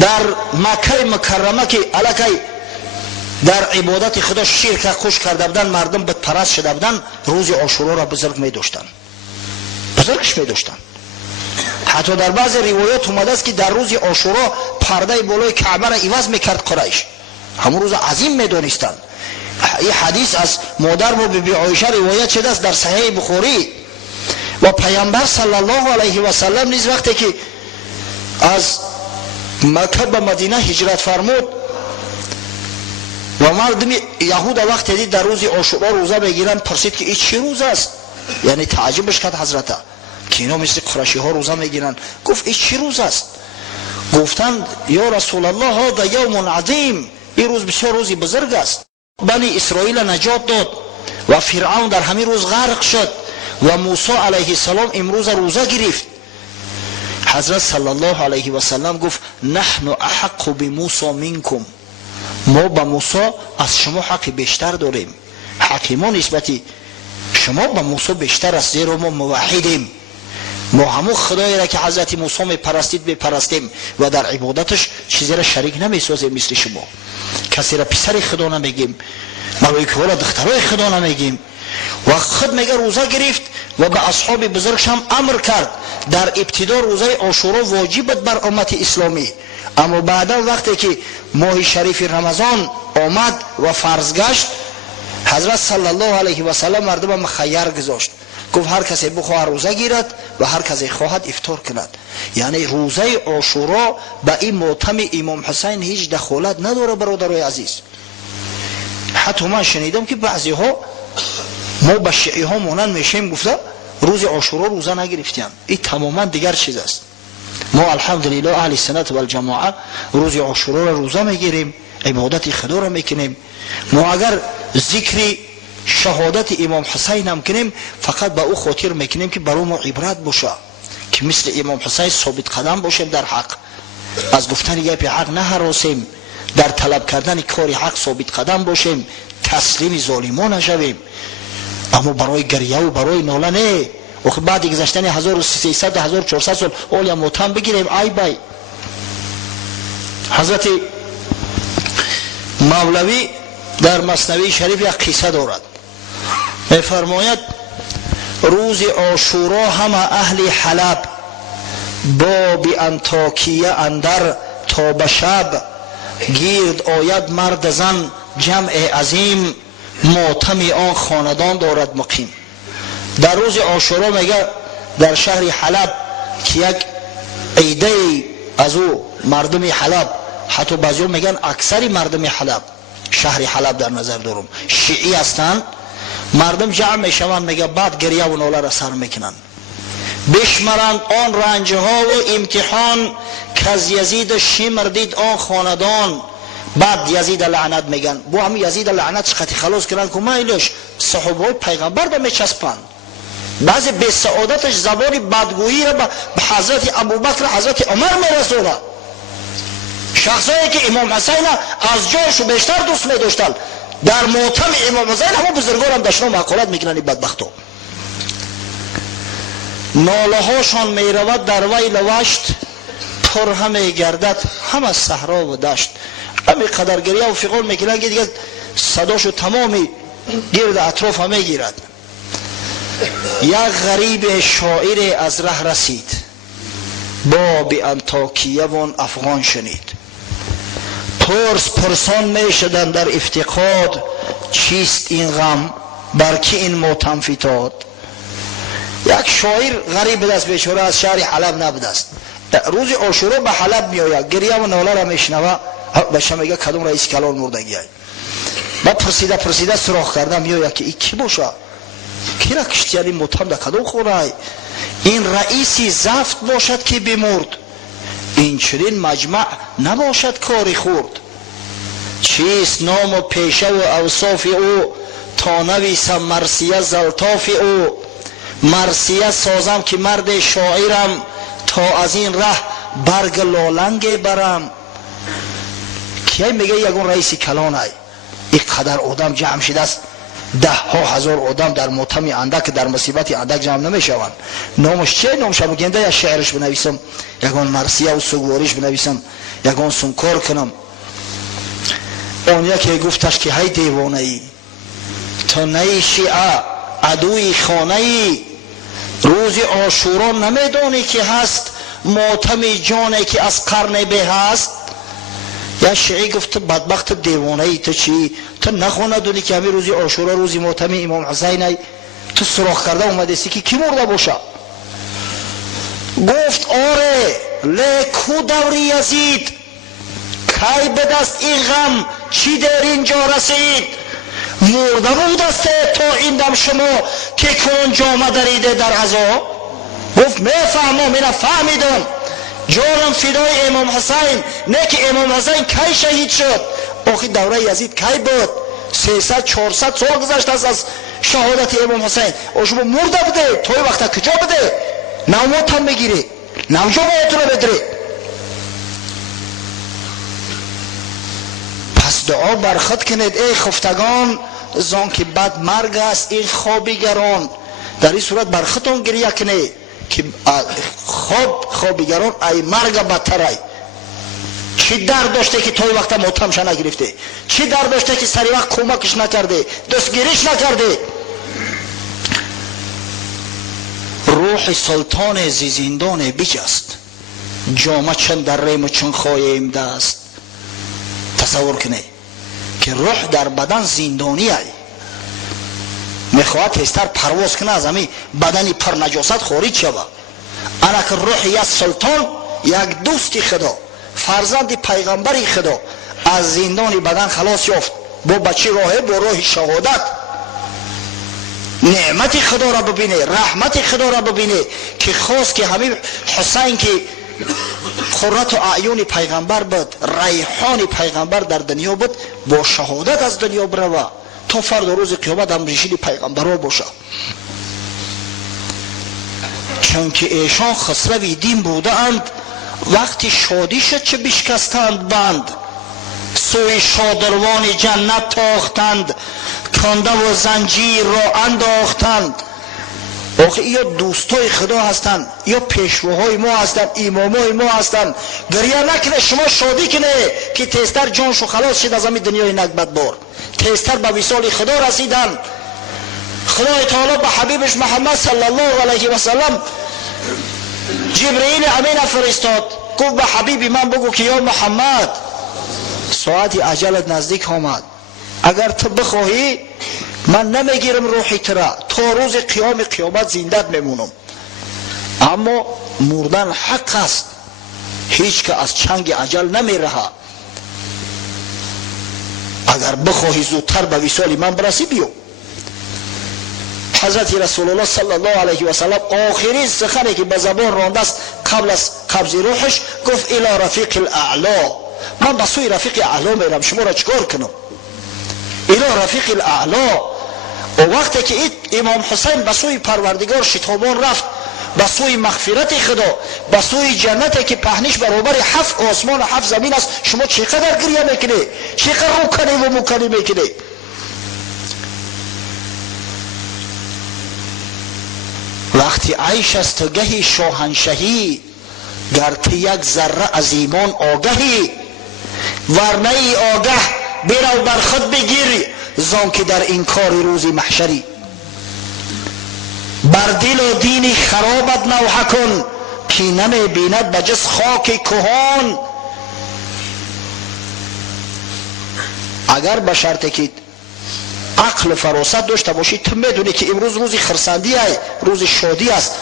در مکه مکرمه که الکی در عبادت خدا شرک خوش کرده بودن، مردم بت پرست شده بودن، روز عاشورا را بزرگ می داشتن، بزرگش می داشتن. حتی در بعض روایات اومده است که در روز عاشورا پرده بالای کعبه را عوض میکرد قریش، همون روز عظیم میدونستند. این حدیث از مادر و بیبی عایشه روایت شده است در صحیح بخاری. و پیامبر صلی الله علیه و سلم نیز وقتی که از مکه به مدینه هجرت فرمود و مردم یهود وقتی دید در روز عاشورا روزه بگیرن، پرسید که این چه روز است؟ یعنی تعجبش کرد حضرت که اینا مثل قریشی ها روزه میگیرن. گفت این چه روز است؟ گفتند یا رسول الله هذا یوم عظیم، این روز بسیار روزی بزرگ است. بنی اسرائیل نجات داد و فرعون در همین روز غرق شد و موسی علیه السلام امروز روزه گرفت. حضرت صلی الله علیه و سلم گفت نحن احق بموسی منکم، ما با موسی از شما حق بیشتر داریم. حق ما نسبتی شما با موسی بیشتر است، زیرا ما موحدیم، ما همون خدایی را که حضرت موسی میپرستید بپرستیم و در عبادتش چیزی را شریک نمیسازیم. مثل شما کسی را پسر خدا نمیگیم، ملائکه را دخترای خدا نمیگیم. و خود میگه روزه گرفت و به اصحاب بزرگش هم امر کرد. در ابتدا روزه عاشورا واجب بود بر امت اسلامی، اما بعدا وقتی که ماه شریف رمضان آمد و فرض گشت، حضرت صلی الله علیه و سلم مردم مخیر گذاشت. گفت هر کسی بخواهد روزه گیرد و هر کسی خواهد افطار کند. یعنی روزه عاشورا به این ماتم امام حسین هیچ دخالت نداره برادرای عزیز. حتی من شنیدم که بعضی ها ما به شیعی ها مانند میشیم گفته روز عاشورا روزه نگرفتیم. این تماما دیگر چیز است. ما الحمدلله اهل سنت و الجماعه روز عاشورا را روزه میگیریم، عبادت خدا را میکنیم. ما اگر ذکر شهادت امام حسین هم کنیم فقط به او خاطر میکنیم که برای ما عبرت باشه که مثل امام حسین ثابت قدم باشیم در حق، از گفتن گپ حق نهراسیم، در طلب کردن کار حق ثابت قدم باشیم، تسلیم ظالمان نشویم. اما برای گریه و برای ناله نه. و بعد گذشتن 1300 1400 سال اولیا ماتم بگیریم ای بای. حضرت مولوی در مثنوی شریف یک قصه دارد، میفرماید روز عاشورا همه اهل حلب با بی انطاکیه اندر تا به شب، گیرد آید مرد زن جمع عظیم، ماتم آن خاندان دارد مقیم. در روز عاشورا میگه در شهر حلب که یک عیده از او مردم حلب، حتی بعضی میگن اکثر مردم حلب، شهر حلب در نظر دارم شیعی هستند، مردم جمع میشوند، میگه بعد گریه و ناله را سر میکنن، بشمرند آن رنجها و امتحان که از یزید شمر دید آن خاندان. بعد یزید لعنت میگن، بو هم یزید لعنت چقدر خلاص کردن که مایلش صحابه پیغمبر را میچسبند. بعضی به سعادتش زبان بدگویی را به حضرت ابوبکر حضرت عمر میرسونه. شخصایی که امام حسین از جایشو بیشتر دوست میداشتن، در ماتم امام حسین همه بزرگان هم دشنا معقولت میکنن. بدبختو ناله هاشان میرود در ویل وشت، پر همه گردد همه صحرا و دشت. همه قدر گریه و فقار میکنن که دیگه صداشو تمامی گرد اطراف همه گیرد. یک غریب شاعر از ره رسید، با بی انطاکیه و افغان شنید. پرسان میشدن در افتقاد، چیست این غم بر کی این ماتم فتاد. یک شاعر غریب دست بیچاره از شهر حلب نبوده است، روز عاشورا به حلب میآید، گریه و ناله را میشنوه، بشه میگه کدوم رئیس کلان مردگی ای. با پرسیده سراغ کردم میآید که این کی باشه، کی را کشتی این ماتم در کدوم خوره، این رئیسی زفت باشد که بمرد، این چنین مجمع نباشد کاری خورد. چیست نام و پیشه و اوصاف او، تا نویسم مرثیه زلطاف او. مرثیه سازم که مرد شاعرم، تا از این ره برگ لالنگ برم. کی میگه یگون رئیس کلان ای، این قدر آدم جمع شده است، 10,000 آدم در ماتم اندک، در مصیبت اندک جمع نمیشوند. نامش چه نامش بگنده یا شعرش بنویسم، یگان مرثیه و سوگواریش بنویسم، یگان سنکار کنم. اون یکی گفتش که هی دیوانه ای، تو نی شیعه عدوی خانه ای، روز عاشورا نمیدانی که هست ماتم جانی که از قرن به هست؟ یا شیعه گفت بدبخت دیوانه ای، تو چی؟ تو نخونه دونی که همین روز عاشورا روز ماتم امام حسین ای؟ تو سراخ کرده اومده سی که کی مرده باشه؟ گفت آره، لیکو دوری یزید کی به دست این غم چی در اینجا رسید؟ مرده بود است تا این دم شما که کن جامه دریده در غذا. گفت میفهمم، اینا فهمیدم، جانم فدای امام حسین. نه که امام حسین کی شهید شد؟ آخی دوره یزید کی بود؟ 300-400 سال گذشته است از شهادت امام حسین. او شما مرده بوده، توی وقتا کجا بوده؟ نموت هم بگیره، نمجا باید رو بدره. پس دعا برخط کنید ای خفتگان، زان که بد مرگ است این خوابیگران. در این صورت برخطان گریه کنید که خوابیگران ای مرگ بدتر ای. چی درد داشته که توی وقتا موتمش نگرفته؟ چی درد داشته که سری وقت کمکش نکرده، دستگیریش نکرده؟ روح سلطان زیزیندان بجست، جامه چند در ریم و چند خواهیم دست. تصور کنه که روح در بدن زندانی ای، میخواد تیستر پرواز کنه از همین بدنی پر نجاست خارج شوه. انا که روح یک سلطان، یک دوستی خدا، فرزند پیغمبری خدا از زندان بدن خلاص یافت، با بچه راهه، با راه شهادت نعمت خدا را ببینه، رحمت خدا را ببینه که خواست که همین حسین که قرة اعین پیغمبر بود، ریحان پیغمبر در دنیا بود، با شهادت از دنیا بروه تا فردا روز قیامت هم رشید پیغمبر باشه. چون که ایشان خسروی دین بوده اند، وقتی شادی شد چه بشکستند بند، سوی شادروان جنت تاختند، کنده و زنجیر را انداختند. آخه یا دوستای خدا هستند، یا پیشواهای ما هستند، امامای ما هستند. گریه نکنه، شما شادی کنه که تیستر جانشو خلاص شد از همین دنیای نکبت بار، تیستر به وصال خدا رسیدن. خدای تعالی به حبیبش محمد صلی الله علیه و سلم جبرئیل امین فرستاد، گفت به حبیب من بگو که یا محمد ساعت اجلت نزدیک آمد، اگر تو بخواهی من نمیگیرم روحی ترا، تا روز قیامت زندت میمونم. اما مردن حق است، هیچ که از چنگ اجل نمیره. اگر بخواهی زودتر به وصال من برسی بیو. حضرت رسول الله صلی الله علیه و سلم آخرین سخنی که به زبان رانده است قبل از قبض روحش، گفت الی رفیق الاعلا، من به سوی رفیق اعلا میرم، شما را چکار کنم؟ الی رفیق الاعلا. و وقتی که امام حسین به سوی پروردگار شتابان رفت، به سوی مغفرت خدا، به سوی جنتی که پهنش برابر 7 آسمان و 7 زمین است، شما چقدر گریه میکنی، چقدر روکنی و موکنی میکنی؟ وقتی عیش است و گهی شاهنشهی، گر تو یک ذره از ایمان آگهی، ورنه ای آگه برو بر خود بگیر، زان که در این کار روز محشری. بر دل و دین خرابت نوحه کن، که نمی بیند بجز خاک کهان. اگر به شرطی که عقل فراست داشته باشی، تو میدونی که امروز روز خرسندی است، روز شادی است.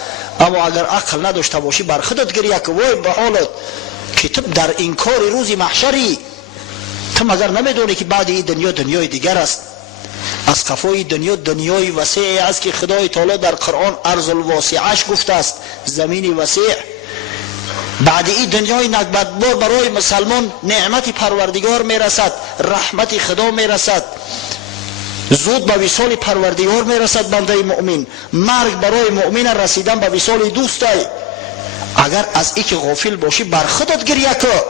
اما اگر عقل نداشته باشی، بر خودت گریه که وای به حالت که تو در این کار روز محشری. تو مگر نمیدونی که بعد این دنیا دنیای دیگر است؟ از قفای دنیا دنیای وسیعی است که خدای تعالی در قرآن ارض الواسعش گفته است، زمین وسیع. بعد این دنیای نکبتبار برای مسلمان نعمت پروردگار میرسد، رحمت خدا میرسد، زود به وصال پروردگار میرسد بنده مؤمن. مرگ برای مؤمن رسیدن به وصال دوست است. اگر از این که غافل باشی، بر خودت گریه کن،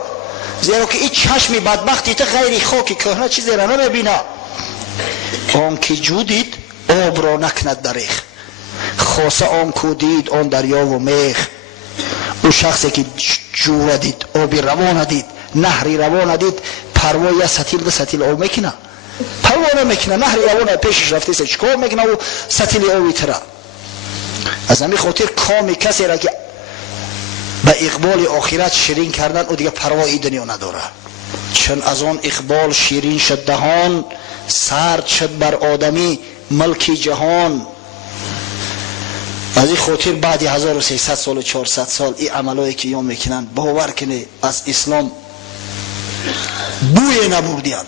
زیرا که این چشم بدبختی تو غیر خاک کهنه چیزی را نمیبینه. آن که جودید آب را نکند دریغ، خاصه آن کو دید آن دریا و میخ. او شخصی که جو را دید، آبی روان دید، نهری روان دید، پروا یا ستیل ده ستیل او میکنه پروا نمیکنه نهر روانه پیشش رفته سه چیکار میکنه و ستیل اوی تره. از همین خاطر کام کسی را که به اقبال آخرت شیرین کردن او دیگه پروای دنیا نداره. چون از آن اقبال شیرین شد دهان، سرد شد بر آدمی ملک جهان. از این خاطر بعد 1300 سال و 400 سال این عملایی که یوم میکنن باور کنه از اسلام بوی نبردیان.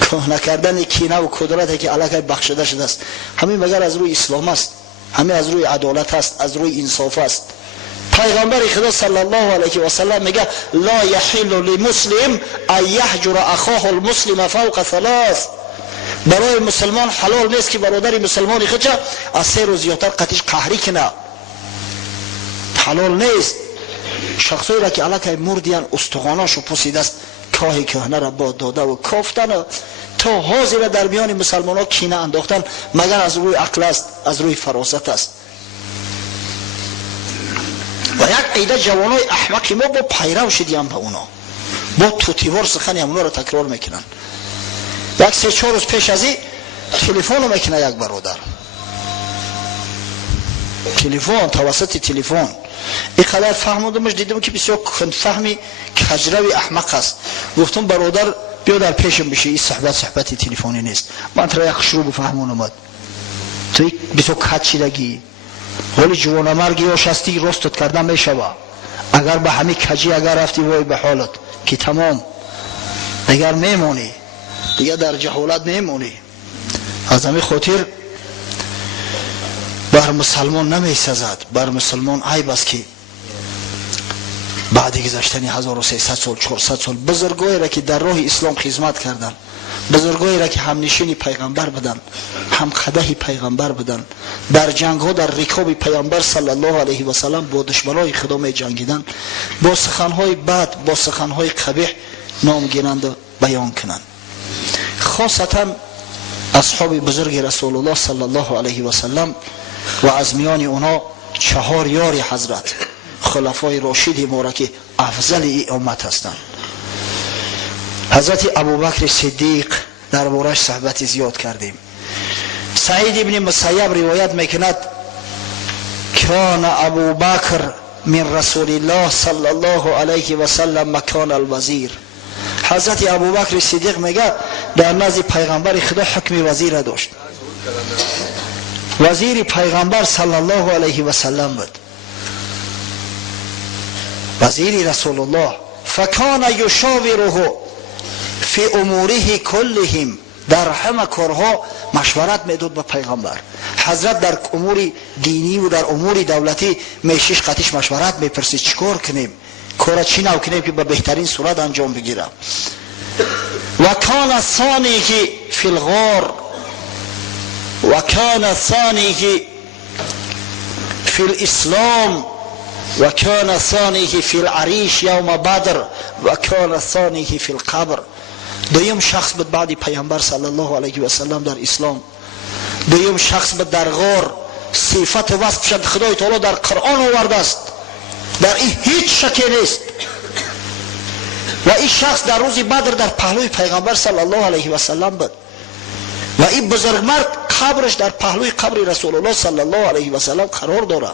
کهنه کردن کینه و کدرتی که علاقه بخشیده شده است همین مگر از روی اسلام است، همین از روی عدالت است، از روی انصاف است. پیغمبر خدا صلی الله علیه و سلم میگه لا یحل للمسلم ان یهجر اخاه المسلم فوق ثلاث. برای مسلمان حلال نیست که برادر مسلمان خودش از 3 روز زیادتر قطعش قهری کنه. حلال نیست. شخصی را که علاقه مردیان استخواناشو پوسیده است کاه کهنه را با داده و کافتن تا حاضر در میان مسلمان ها کینه انداختن مگر از روی عقل است، از روی فراست است. و یک عیده جوانای احمقی ما با پیرو شدیم به اونا، با توتیوار سخنی اونا را تکرار میکنن. یک 3-4 روز پیش از این تلفن میکنه یک برادر، تلفن توسط تلفن اینقدر فهموندمش دیدم که بسیار فهمی کجروی احمق است. گفتم برادر بیا در پیشم بشه، این صحبت تلفنی نیست. من ترا یک شروع بفهمون اومد تو بسیار کج شدگی ولی جوان مرگی یا شستی رستت کردن میشوه. اگر به همین کجی اگر رفتی وای به حالت که تمام اگر میمونی دیگه در جهالت میمونی. از همین خاطر بر مسلمان نمیسزد، بر مسلمان عیب است که بعد گذشتن 1300 سال 400 سال بزرگایی را که در راه اسلام خدمت کردن، بزرگایی را که هم نشین پیغمبر بدن، هم قدح پیغمبر بدن، در جنگ ها در رکاب پیغمبر صلی الله علیه و سلم با دشمنای خدا می جنگیدن، با سخنهای بد با سخنهای قبیح نام گیرند و بیان کنند. خاصتا اصحاب بزرگ رسول الله صلی الله علیه و سلم و از میان اونا 4 یار حضرت خلفای راشد ما که افضل این امت هستند. حضرت ابوبکر صدیق در بارش صحبت زیاد کردیم. سعید ابن مسیب روایت میکند کان ابوبکر من رسول الله صلی الله علیه و سلم مکان الوزیر. حضرت ابوبکر صدیق میگه در نزد پیغمبر خدا حکم وزیر داشت. وزیر پیغمبر صلی الله علیه و سلم بود، وزیر رسول الله. فکان یشاوره فی اموره کلهم، در همه کارها مشورت میداد به پیغمبر. حضرت در امور دینی و در امور دولتی میشش قطعش مشورت میپرسید چیکار کنیم، کار چی نو کنیم که به بهترین صورت انجام بگیره. و کان ثانی که فی الغار و کان ثانی که فی الاسلام و کان ثانی که فی العریش یوم بدر و کان ثانی که فی القبر. دویم شخص بود بعد پیامبر صلی الله علیه و سلم در اسلام. دویم شخص بود در غار. صفت وصف شد خدای تعالی در قرآن آورده است، در این هیچ شکی نیست. و این شخص در روز بدر در پهلوی پیغمبر صلی الله علیه و سلم بود و این بزرگمرد قبرش در پهلوی قبر رسول الله صلی الله علیه و سلم قرار داره.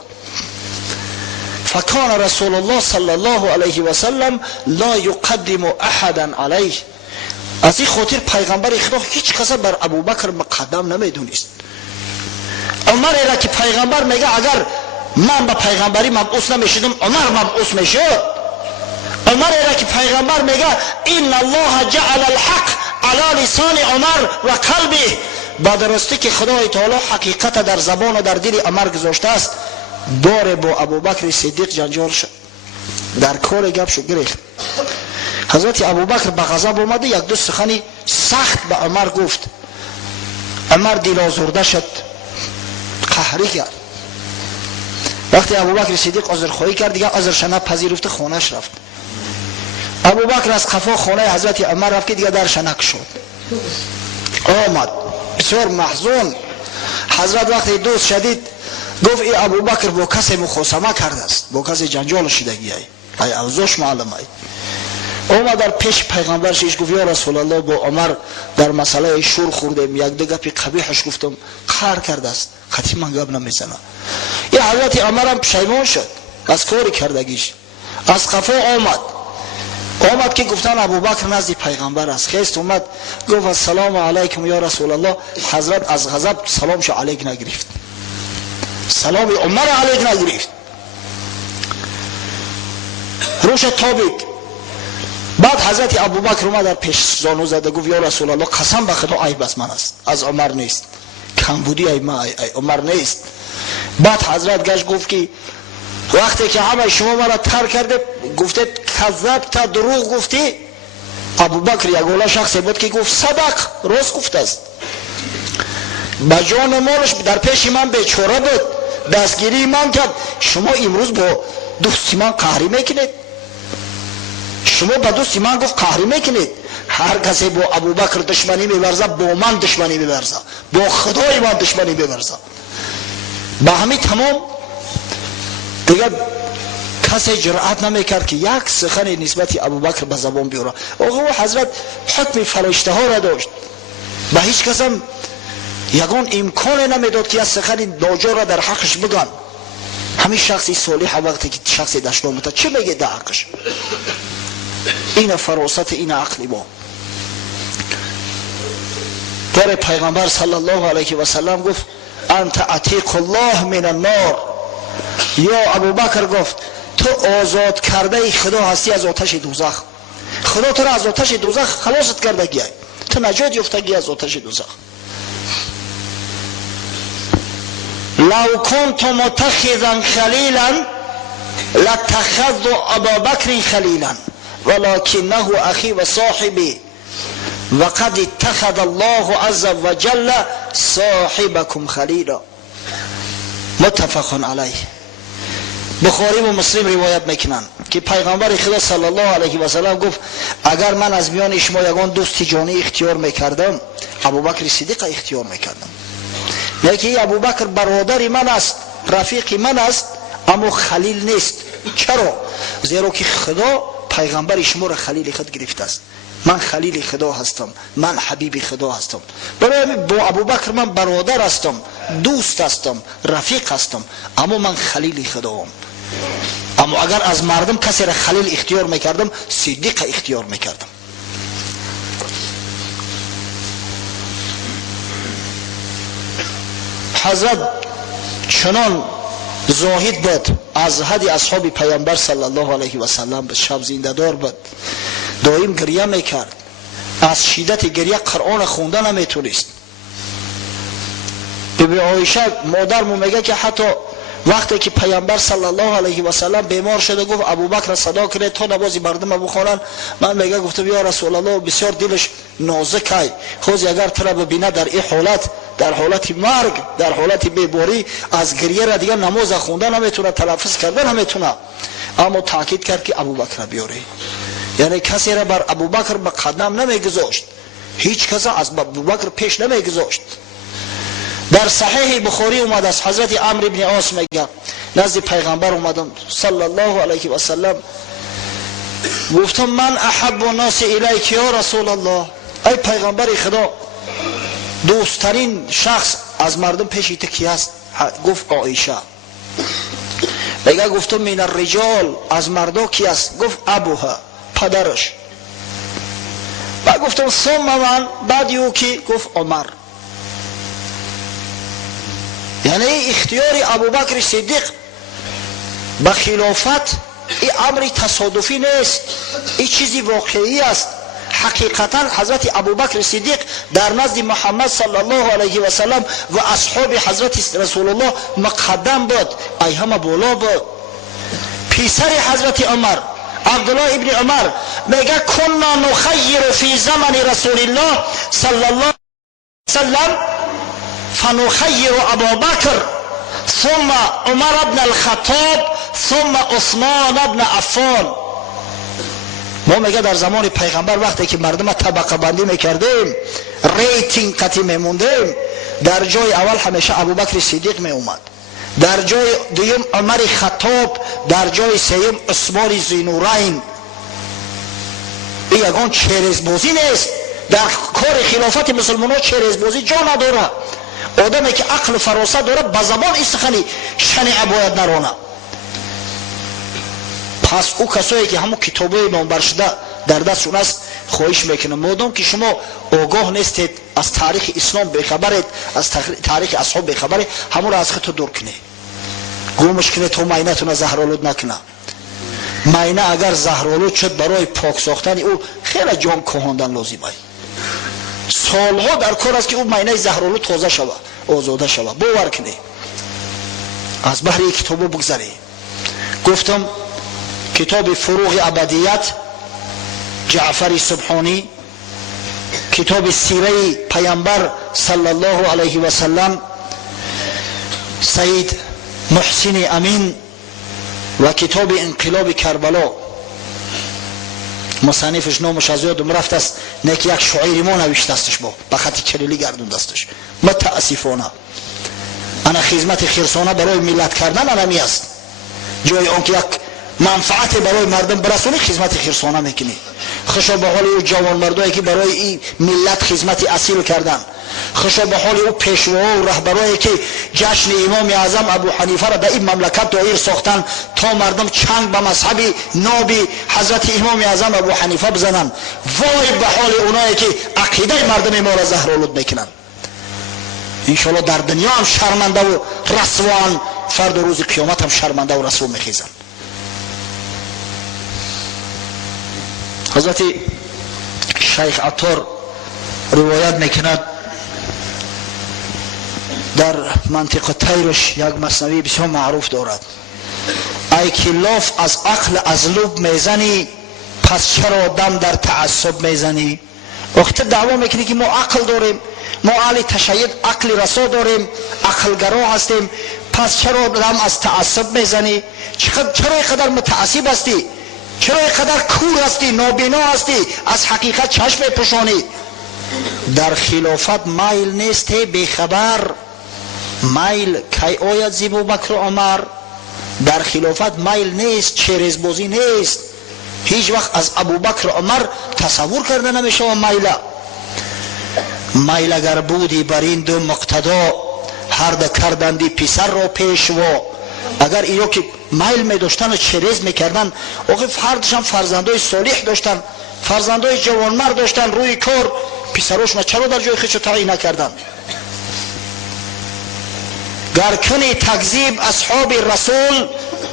فکان رسول الله صلی الله علیه و سلم لا یقدم احدا علیه. از این خاطر پیغمبر خدا هیچ کس بر ابوبکر مقدم نمیدونست. عمر را که پیغمبر میگه اگر من به پیغمبری مبعوث نمیشدم عمر مبعوث میشد. عمر را که پیغمبر میگه ان الله جعل الحق علی لسان عمر و قلبه، با درستی که خدای تعالی حقیقت در زبان و در دل عمر گذاشته است، دور با ابوبکر صدیق جنجال شد، در کار گپ شو گرفت. حضرت ابوبکر به غضب اومد، یک دو سخنی سخت به عمر گفت. عمر دل آزرده شد، قهری کرد. وقتی ابوبکر صدیق عذرخواهی کرد دیگه عذرش نپذیرفت، خونه‌اش رفت. ابوبکر از قفا خانه حضرت عمر رفت که دیگه درش نگشود. آمد بسیار محزون. حضرت وقتی دوست شدید گفت ای ابوبکر با کسی مخاصمه کرده است، با کسی جنجال شدگی ای اوضاعش معلومه ای. اومد در پیش پیغمبرش گفت یا رسول الله با عمر در مسئله شور خوردیم، یک دو گپی قبیحش گفتم قهر کرده است، خطی من گپ نمیزنم. این حضرت عمر هم پشیمان شد از کاری کردگیش، از قفا آمد که گفتن ابوبکر نزد پیغمبر است. خیست اومد گفت السلام علیکم یا رسول الله. حضرت از غضب سلامش علیک نگرفت، سلام عمر علیک نگرفت، روش تابید. بعد حضرت ابوبکر اومد در پیش زانو زد گفت یا رسول الله قسم به خدا عیب از من است، از عمر نیست، کمبودی ای عمر نیست. بعد حضرت گشت گفت که وقتی که همه شما مرا ترک کرده گفته کذب تا دروغ گفتی. ابوبکر یگانه شخصی بود که گفت صدق، راست گفته است، با جان مالش در پیش من بیچاره بود، دستگیری من کرد. شما امروز با دوستی من قهری میکنید، شما با دوستی من گفت قهری میکنید. هر کسی با ابوبکر دشمنی میورزه با من دشمنی میورزه، با خدای من دشمنی میورزه. با همین تمام دیگر کسی جرأت نمیکرد که یک سخن نسبت ابوبکر به زبان بیاره. آقا حضرت حکم فرشته ها را داشت، به هیچ کس هم یگان امکان نمیداد که یک سخن ناجا را در حقش بگن. همین شخصی صالح وقتی که شخصی دشنام بوده چه میگه در حقش؟ این فراست، این عقل ما. در پیغمبر صلی الله علیه و سلم گفت انت عتیق الله من النار. یا ابوبکر گفت تو آزاد کرده خدا هستی از آتش دوزخ. خدا تو را از آتش دوزخ خلاصت کرده گیه، تو نجات یافتگی از آتش دوزخ. لو كنت متخذا خلیلا لاتخذت ابابکر خلیلا ولكنه اخي و صاحبي وقد اتخذ الله عز وجل صاحبكم خلیلا. متفق علیه. بخاری و مسلم روایت میکنن که پیغمبر خدا صلی الله علیه و سلم گفت اگر من از میان شما یگان دوست جانی اختیار میکردم ابوبکر صدیق اختیار میکردم. یکی ابوبکر برادر من است، رفیق من است، اما خلیل نیست. چرا؟ زیرا که خدا پیغمبر شما را خلیل خود گرفته است. من خلیل خدا هستم، من حبیب خدا هستم. برای با ابوبکر من برادر هستم، دوست هستم، رفیق هستم، اما من خلیل خدا هم. اما اگر از مردم کسی را خلیل اختیار میکردم صدیق اختیار میکردم. حضرت چنان زاهد بود، از حد اصحاب پیامبر صلی الله علیه و سلم به شب زنده دار بود، دائم گریه میکرد، از شدت گریه قرآن خوندن نمیتونست. بیبی عایشه مادرمون میگه که حتی وقتی که پیامبر صلی الله علیه و سلم بیمار شده گفت ابوبکر صدا کنه تا نماز مردم بخوانن. من میگه گفتم یا رسول الله بسیار دلش نازکه، خوز اگر تو را ببینه در این حالت، در حالت مرگ، در حالت بیماری، از گریه را دیگه نماز خوندن نمیتونه، تلفظ کردن نمیتونه. اما تاکید کرد که ابوبکر بیاره، یعنی کسی را بر ابوبکر به قدم نمیگذاشت، هیچ کس از ابوبکر پیش نمیگذاشت. در صحیح بخاری اومد از حضرت عمرو بن عاص میگه نزد پیغمبر اومدم صلی الله علیه و سلم، گفتم من احب الناس الیک یا رسول الله، ای پیغمبر خدا دوستترین شخص از مردم پیش تو کی است؟ گفت عایشه. میگه گفتم من الرجال، از مردا کی است؟ گفت ابوها، پدرش. بعد گفتم ثم من، بعد یو کی؟ گفت عمر. یعنی اختیار ابوبکر صدیق به خلافت این امر تصادفی نیست، این چیزی واقعی است. حقیقتا حضرت ابوبکر صدیق در نزد محمد صلی الله علیه و سلم و اصحاب حضرت رسول الله مقدم بود، ای همه بالا بود. پسر حضرت عمر عبدالله ابن عمر میگه کنا نخیر فی زمن رسول الله صلی الله علیه و سلم فنخیر ابوبکر ثم عمر ابن الخطاب ثم عثمان ابن عفان. ما میگه در زمان پیغمبر وقتی که مردم طبقه بندی میکردیم، ریتینگ قطعی میموندیم، در جای اول همیشه ابوبکر صدیق میومد، در جای دوم عمر خطاب، در جای سوم عثمان ذوالنورین. این یگان چرزبازی نیست. در کار خلافت مسلمانان چرزبازی جا نداره. آدمی که عقل و فراست داره به زبان این سخنی شنیع باید نرانه. پس او کسایی که همون کتابه امام برشده در دستشون است خواهش میکنم مادام که شما آگاه نیستید، از تاریخ اسلام بخبرید، از تاریخ اصحاب بخبرید، همون را از خود دور کنید. گمش کنید تا ماینتون را زهرآلود نکنه. ماینه اگر زهرآلود شد برای پاک ساختن او خیلی جان کهاندن لازمه. سالها در کار است که او ماینه زهرآلود تازه شود، آزاده شود. باور کنید. از بحر یک کتابو بگذارید. گفتم کتاب فروغ ابدیت جعفر سبحانی، کتاب سیره پیامبر صلی الله علیه و سلم سید محسن امین و کتاب انقلاب کربلا مصنفش نامش از یادم رفت است، نیک یک شعری ما نوشته استش با به خط کلیلی گردونده استش. متاسفانه انا خدمت خرسانه برای ملت کردن انمی است. جای آنکه یک منفعت برای مردم برسونی خدمت خرسانه میکنی. خوشا به حال او جوان مردایی که برای این ملت خدمت اصیل کردن، خوشا به حال او پیشوا و رهبرایی که جشن امام اعظم ابو حنیفه را در این مملکت دایر ساختن تا مردم چنگ به مذهب ناب حضرت امام اعظم ابو حنیفه بزنن. وای به حال اونایی که عقیده مردم ما را زهرآلود میکنن. انشالله در دنیا هم شرمنده و رسوان، فردا روز قیامت هم شرمنده و رسوا میخیزن. حضرت شیخ عطار روایت میکند در منطقه تیرش یک مثنوی بسیار معروف دارد. ای که لاف از عقل از لب میزنی، پس چرا دم در تعصب میزنی؟ وقت دعوا میکنی که ما عقل داریم، ما اهل تشیع عقل رسا داریم، عقلگرا هستیم، پس چرا دم از تعصب میزنی؟ چرا اینقدر متعصب هستی؟ چرا اینقدر کور هستی، نابینا هستی، از حقیقت چشم پوشانی؟ در خلافت میل نیست بیخبر، میل کی آید زیب ابوبکر عمر. در خلافت میل نیست، چرزبازی نیست. هیچ وقت از ابوبکر عمر تصور کرده نمیشه و میل اگر بودی بر این دو مقتدا، هر دو کردندی پسر را پیشوا. اگر اینا که میل می داشتن و چرز میکردن، آخه هردشان فرزندای صالح داشتن، فرزندای جوانمرد داشتن، روی کار پسراشون چرا در جای خودشو تعیین نکردن؟ گر کنی تکذیب اصحاب رسول،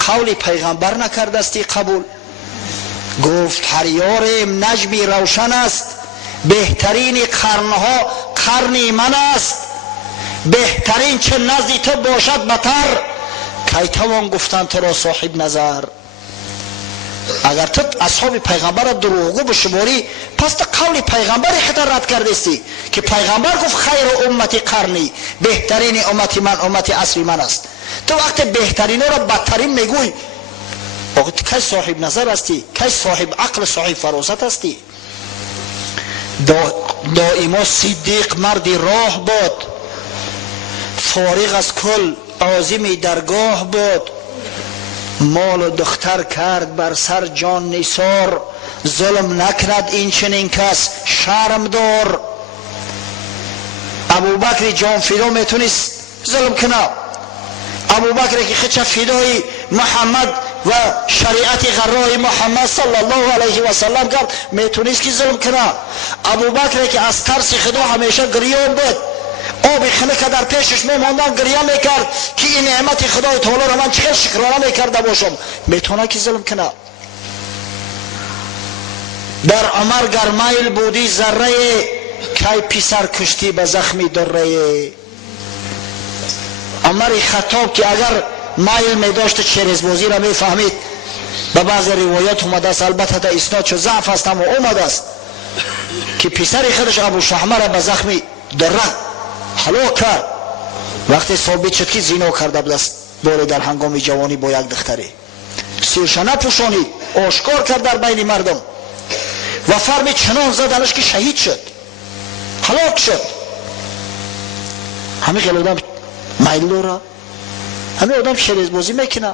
قول پیغمبر نکردستی قبول. گفت هر یارم نجمی روشن است، بهترین قرنها قرنی من است. بهترین چه نزدی تو باشد بتر، کی توان گفتن تو را صاحب نظر. اگر تو اصحاب پیغمبر را دروغگو بشماری، پس تو قول پیغمبر خطر رد کردستی که پیغمبر گفت خیر امتی قرنی، بهترین امتی من امت اصلی من است. تو وقت بهترین را بدترین میگوی، وقت کی صاحب نظر هستی؟ کی صاحب عقل صاحب فراست هستی؟ دائما صدیق مردی راه بود، فارغ از کل عازم درگاه بود. مال و دختر کرد بر سر جان نیسار، ظلم نکرد این چنین کس شرم دار. ابوبکر جان فدا میتونست ظلم کنه؟ ابوبکر که خودش فدای محمد و شریعت غرای محمد صلی الله علیه و سلم کرد، میتونست که ظلم کنه؟ ابوبکر که از ترس خدا همیشه گریان بود، آب خنه که در پیشش میماندن گریه میکرد که این نعمت خدای تعالی را من چه شکرانه میکرده باشم، میتونه که ظلم کنه؟ در عمر گر میل بودی ذره، کی پسر کشتی به زخمی دره. عمر خطاب که اگر میل میداشت چرزبازی را میفهمید، به بعض روایات اومده است، البته در اسناد چو ضعف است اما اومده است که پسر خودش ابو شحمه را به زخمی دره هلاک کرد. وقتی ثابت شد که زنا کرده بود است باره در هنگام جوانی با یک دختری، سیرش نپوشانید، آشکار کرد در بین مردم و فرمید چنان زدنش که شهید شد، هلاک شد. همه خیلی آدم میل داره، همه آدم چرزبازی میکنه.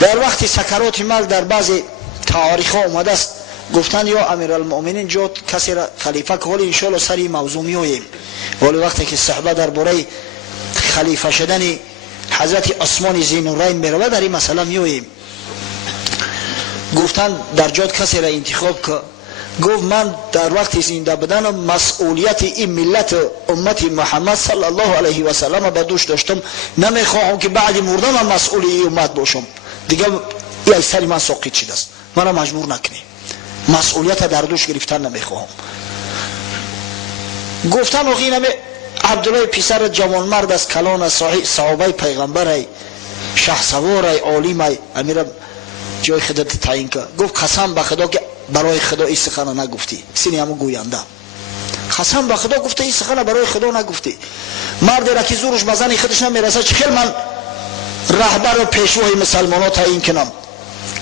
در وقتی سکرات مرگ در بعضی تاریخ ها اومده است، گفتند یا امیرالمؤمنین جو کسی را خلیفه که حالی انشاءالله سر این موضوع میاییم، ولی وقتی که صحبت درباره خلیفه شدن حضرت عثمان ذی‌النورین میرود در این مسئله میاییم. گفتند در جات کسی را انتخاب که گفت من در وقت زنده بودن مسئولیت این ملت امت محمد صلی الله علیه و سلم به دوش داشتم، نمیخواهم که بعد مردن من مسئول این امت باشم، دیگه این سر من ساقط شده است، منو مجبور نکنی، مسئولیت در دوش گرفتن نمیخواهم. گفتن آقای عبدالله پسر جوانمرد از کلان صحابه پیغمبر شهسوار عالم امیر جای خودت تعیین کرد. گفت قسم به خدا که برای خدا این سخن نگفتی، سینی همو گوینده، قسم به خدا گفته این سخن برای خدا نگفتی. مردی را که زورش بزنی خودش نمیرسه چه خیلی من رهبر و پیشوای مسلمان ها تعیین کنم،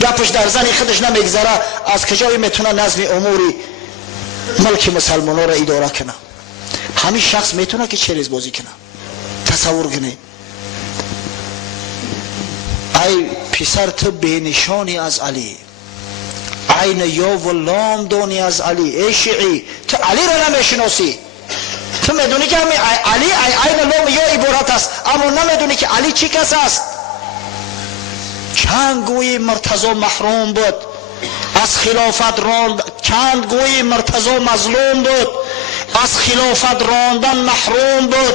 گپش در زنی خودش نمیگذره، از کجای میتونه نظم اموری ملک مسلمان ها را اداره کنه؟ همین شخص میتونه که چریز بازی کنه؟ تصور کنه ای پسر تو بینشانی از علی، عین یا و لام دانی از علی. ای شیعی تو علی را نمیشناسی، تو میدونی که همین علی عین لام یا عبارت است، اما نمیدونی که علی چی کس است. چند گویی مرتضی محروم بود از خلافت راند، چند گویی مرتضی مظلوم بود از خلافت راندن محروم بود.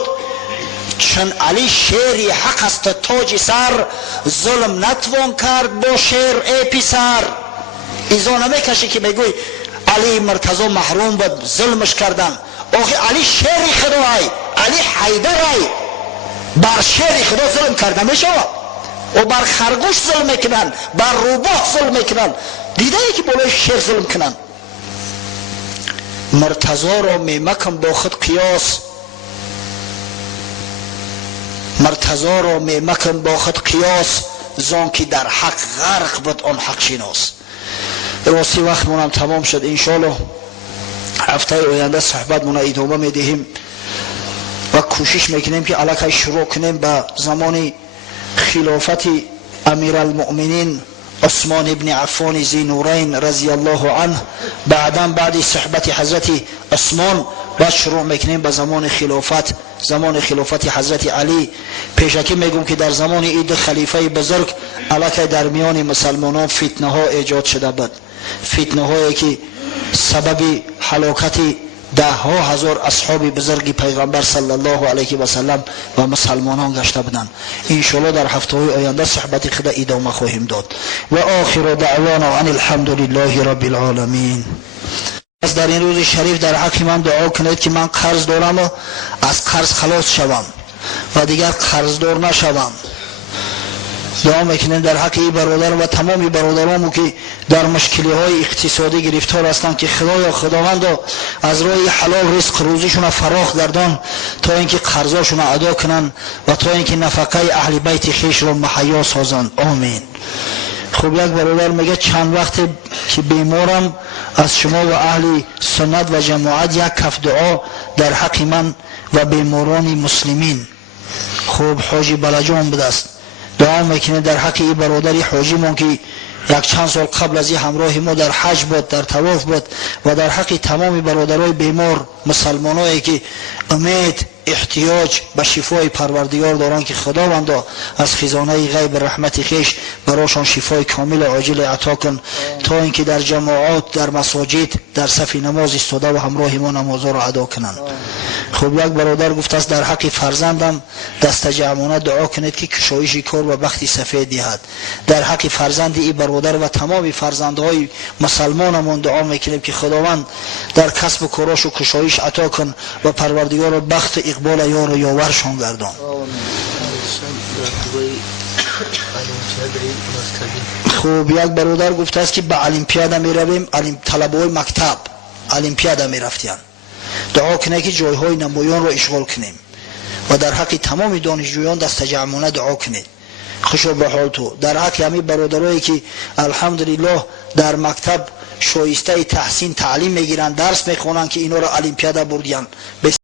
چون علی شیری حق است تاج سر، ظلم نتوان کرد با شیر ای پسر. ایزا نمیکشی که بگوی علی مرتضی محروم بود ظلمش کردن، آخه علی شیری خدای، علی حیدری بر شیری خدا ظلم کرده میشه و بر خرگوش ظلم میکنن، بر روباه ظلم میکنن، دیده ای که بالای شیر ظلم کنن. مرتضی را میمکن با خود قیاس، مرتضی را میمکن با خود قیاس، زان که در حق غرق بود آن حق شناس. راستی وقت منم تمام شد، انشاءالله هفته آینده صحبت مون ادامه میدهیم و کوشش میکنیم که الکی شروع کنیم به زمان خلافت امیرالمؤمنین عثمان ابن عفان ذی‌النورین رضی الله عنه. بعدا بعد صحبت حضرت عثمان بعد شروع میکنیم به زمان خلافت حضرت علی. پیشکی میگم که در زمان این دو خلیفه بزرگ الکی در میان مسلمانان فتنه ها ایجاد شده بود، فتنه هایی که سبب هلاکت ده ها هزار اصحاب بزرگ پیغمبر صلی الله علیه و سلم و مسلمانان گشته بودند. انشاءالله در هفته های آینده صحبت خود ادامه خواهیم داد. و آخر دعوانا ان الحمد لله رب العالمین. از در این روز شریف در حق من دعا کنید که من قرض دارم و از قرض خلاص شوم و دیگر قرضدار نشوم. دعا میکنیم در حق این برادر و تمام برادرانمو که در مشکلی های اقتصادی گرفتار هستند که خداوند از راه حلال رزق روزیشون فراخ گردان تا اینکه قرضاشون ادا کنن و تا اینکه نفقه اهل بیت خویش را مهیا سازند. آمین. خب یک برادر میگه چند وقت که بیمارم، از شما و اهل سنت و جماعت یک کف دعا در حق من و بیماران مسلمین. خب حاجی بلجان بده است، دعا میکنه در حق این برادری حاجیمون که یک چند سال قبل از این همراه ما در حج بود، در طواف بود، و در حق تمام برادرای بیمار مسلمانایی که امید احتیاج به شفای پروردگار دارن که خداوند از خزانه غیب رحمت خویش براشان شفای کامل عاجل عطا کن تا اینکه در جماعات در مساجد در صف نماز ایستاده و همراه ما نمازها را ادا کنند. خب یک برادر گفته است در حق فرزندم دست جمعانه دعا کنید که کشایش کار و بخت سفید دهد. در حق فرزند این برادر و تمام فرزندهای مسلمانمون دعا میکنیم که خداوند در کسب و کاراش و کشایش عطا کن و پروردگار بخت اقبال یار و یاورشان گردان. خب یک برادر گفته است که به المپیادا می رویم، طلبه‌های مکتب المپیادا می رفتیم، دعا کنه که جایهای نمایان را اشغال کنیم و در حق تمام دانشجویان دست جمعانه دعا کنید. خوشو به حال تو. در حق همین برادرایی که الحمدلله در مکتب شایسته تحسین تعلیم میگیرن، درس میخونن که اینا را المپیادا بردیان.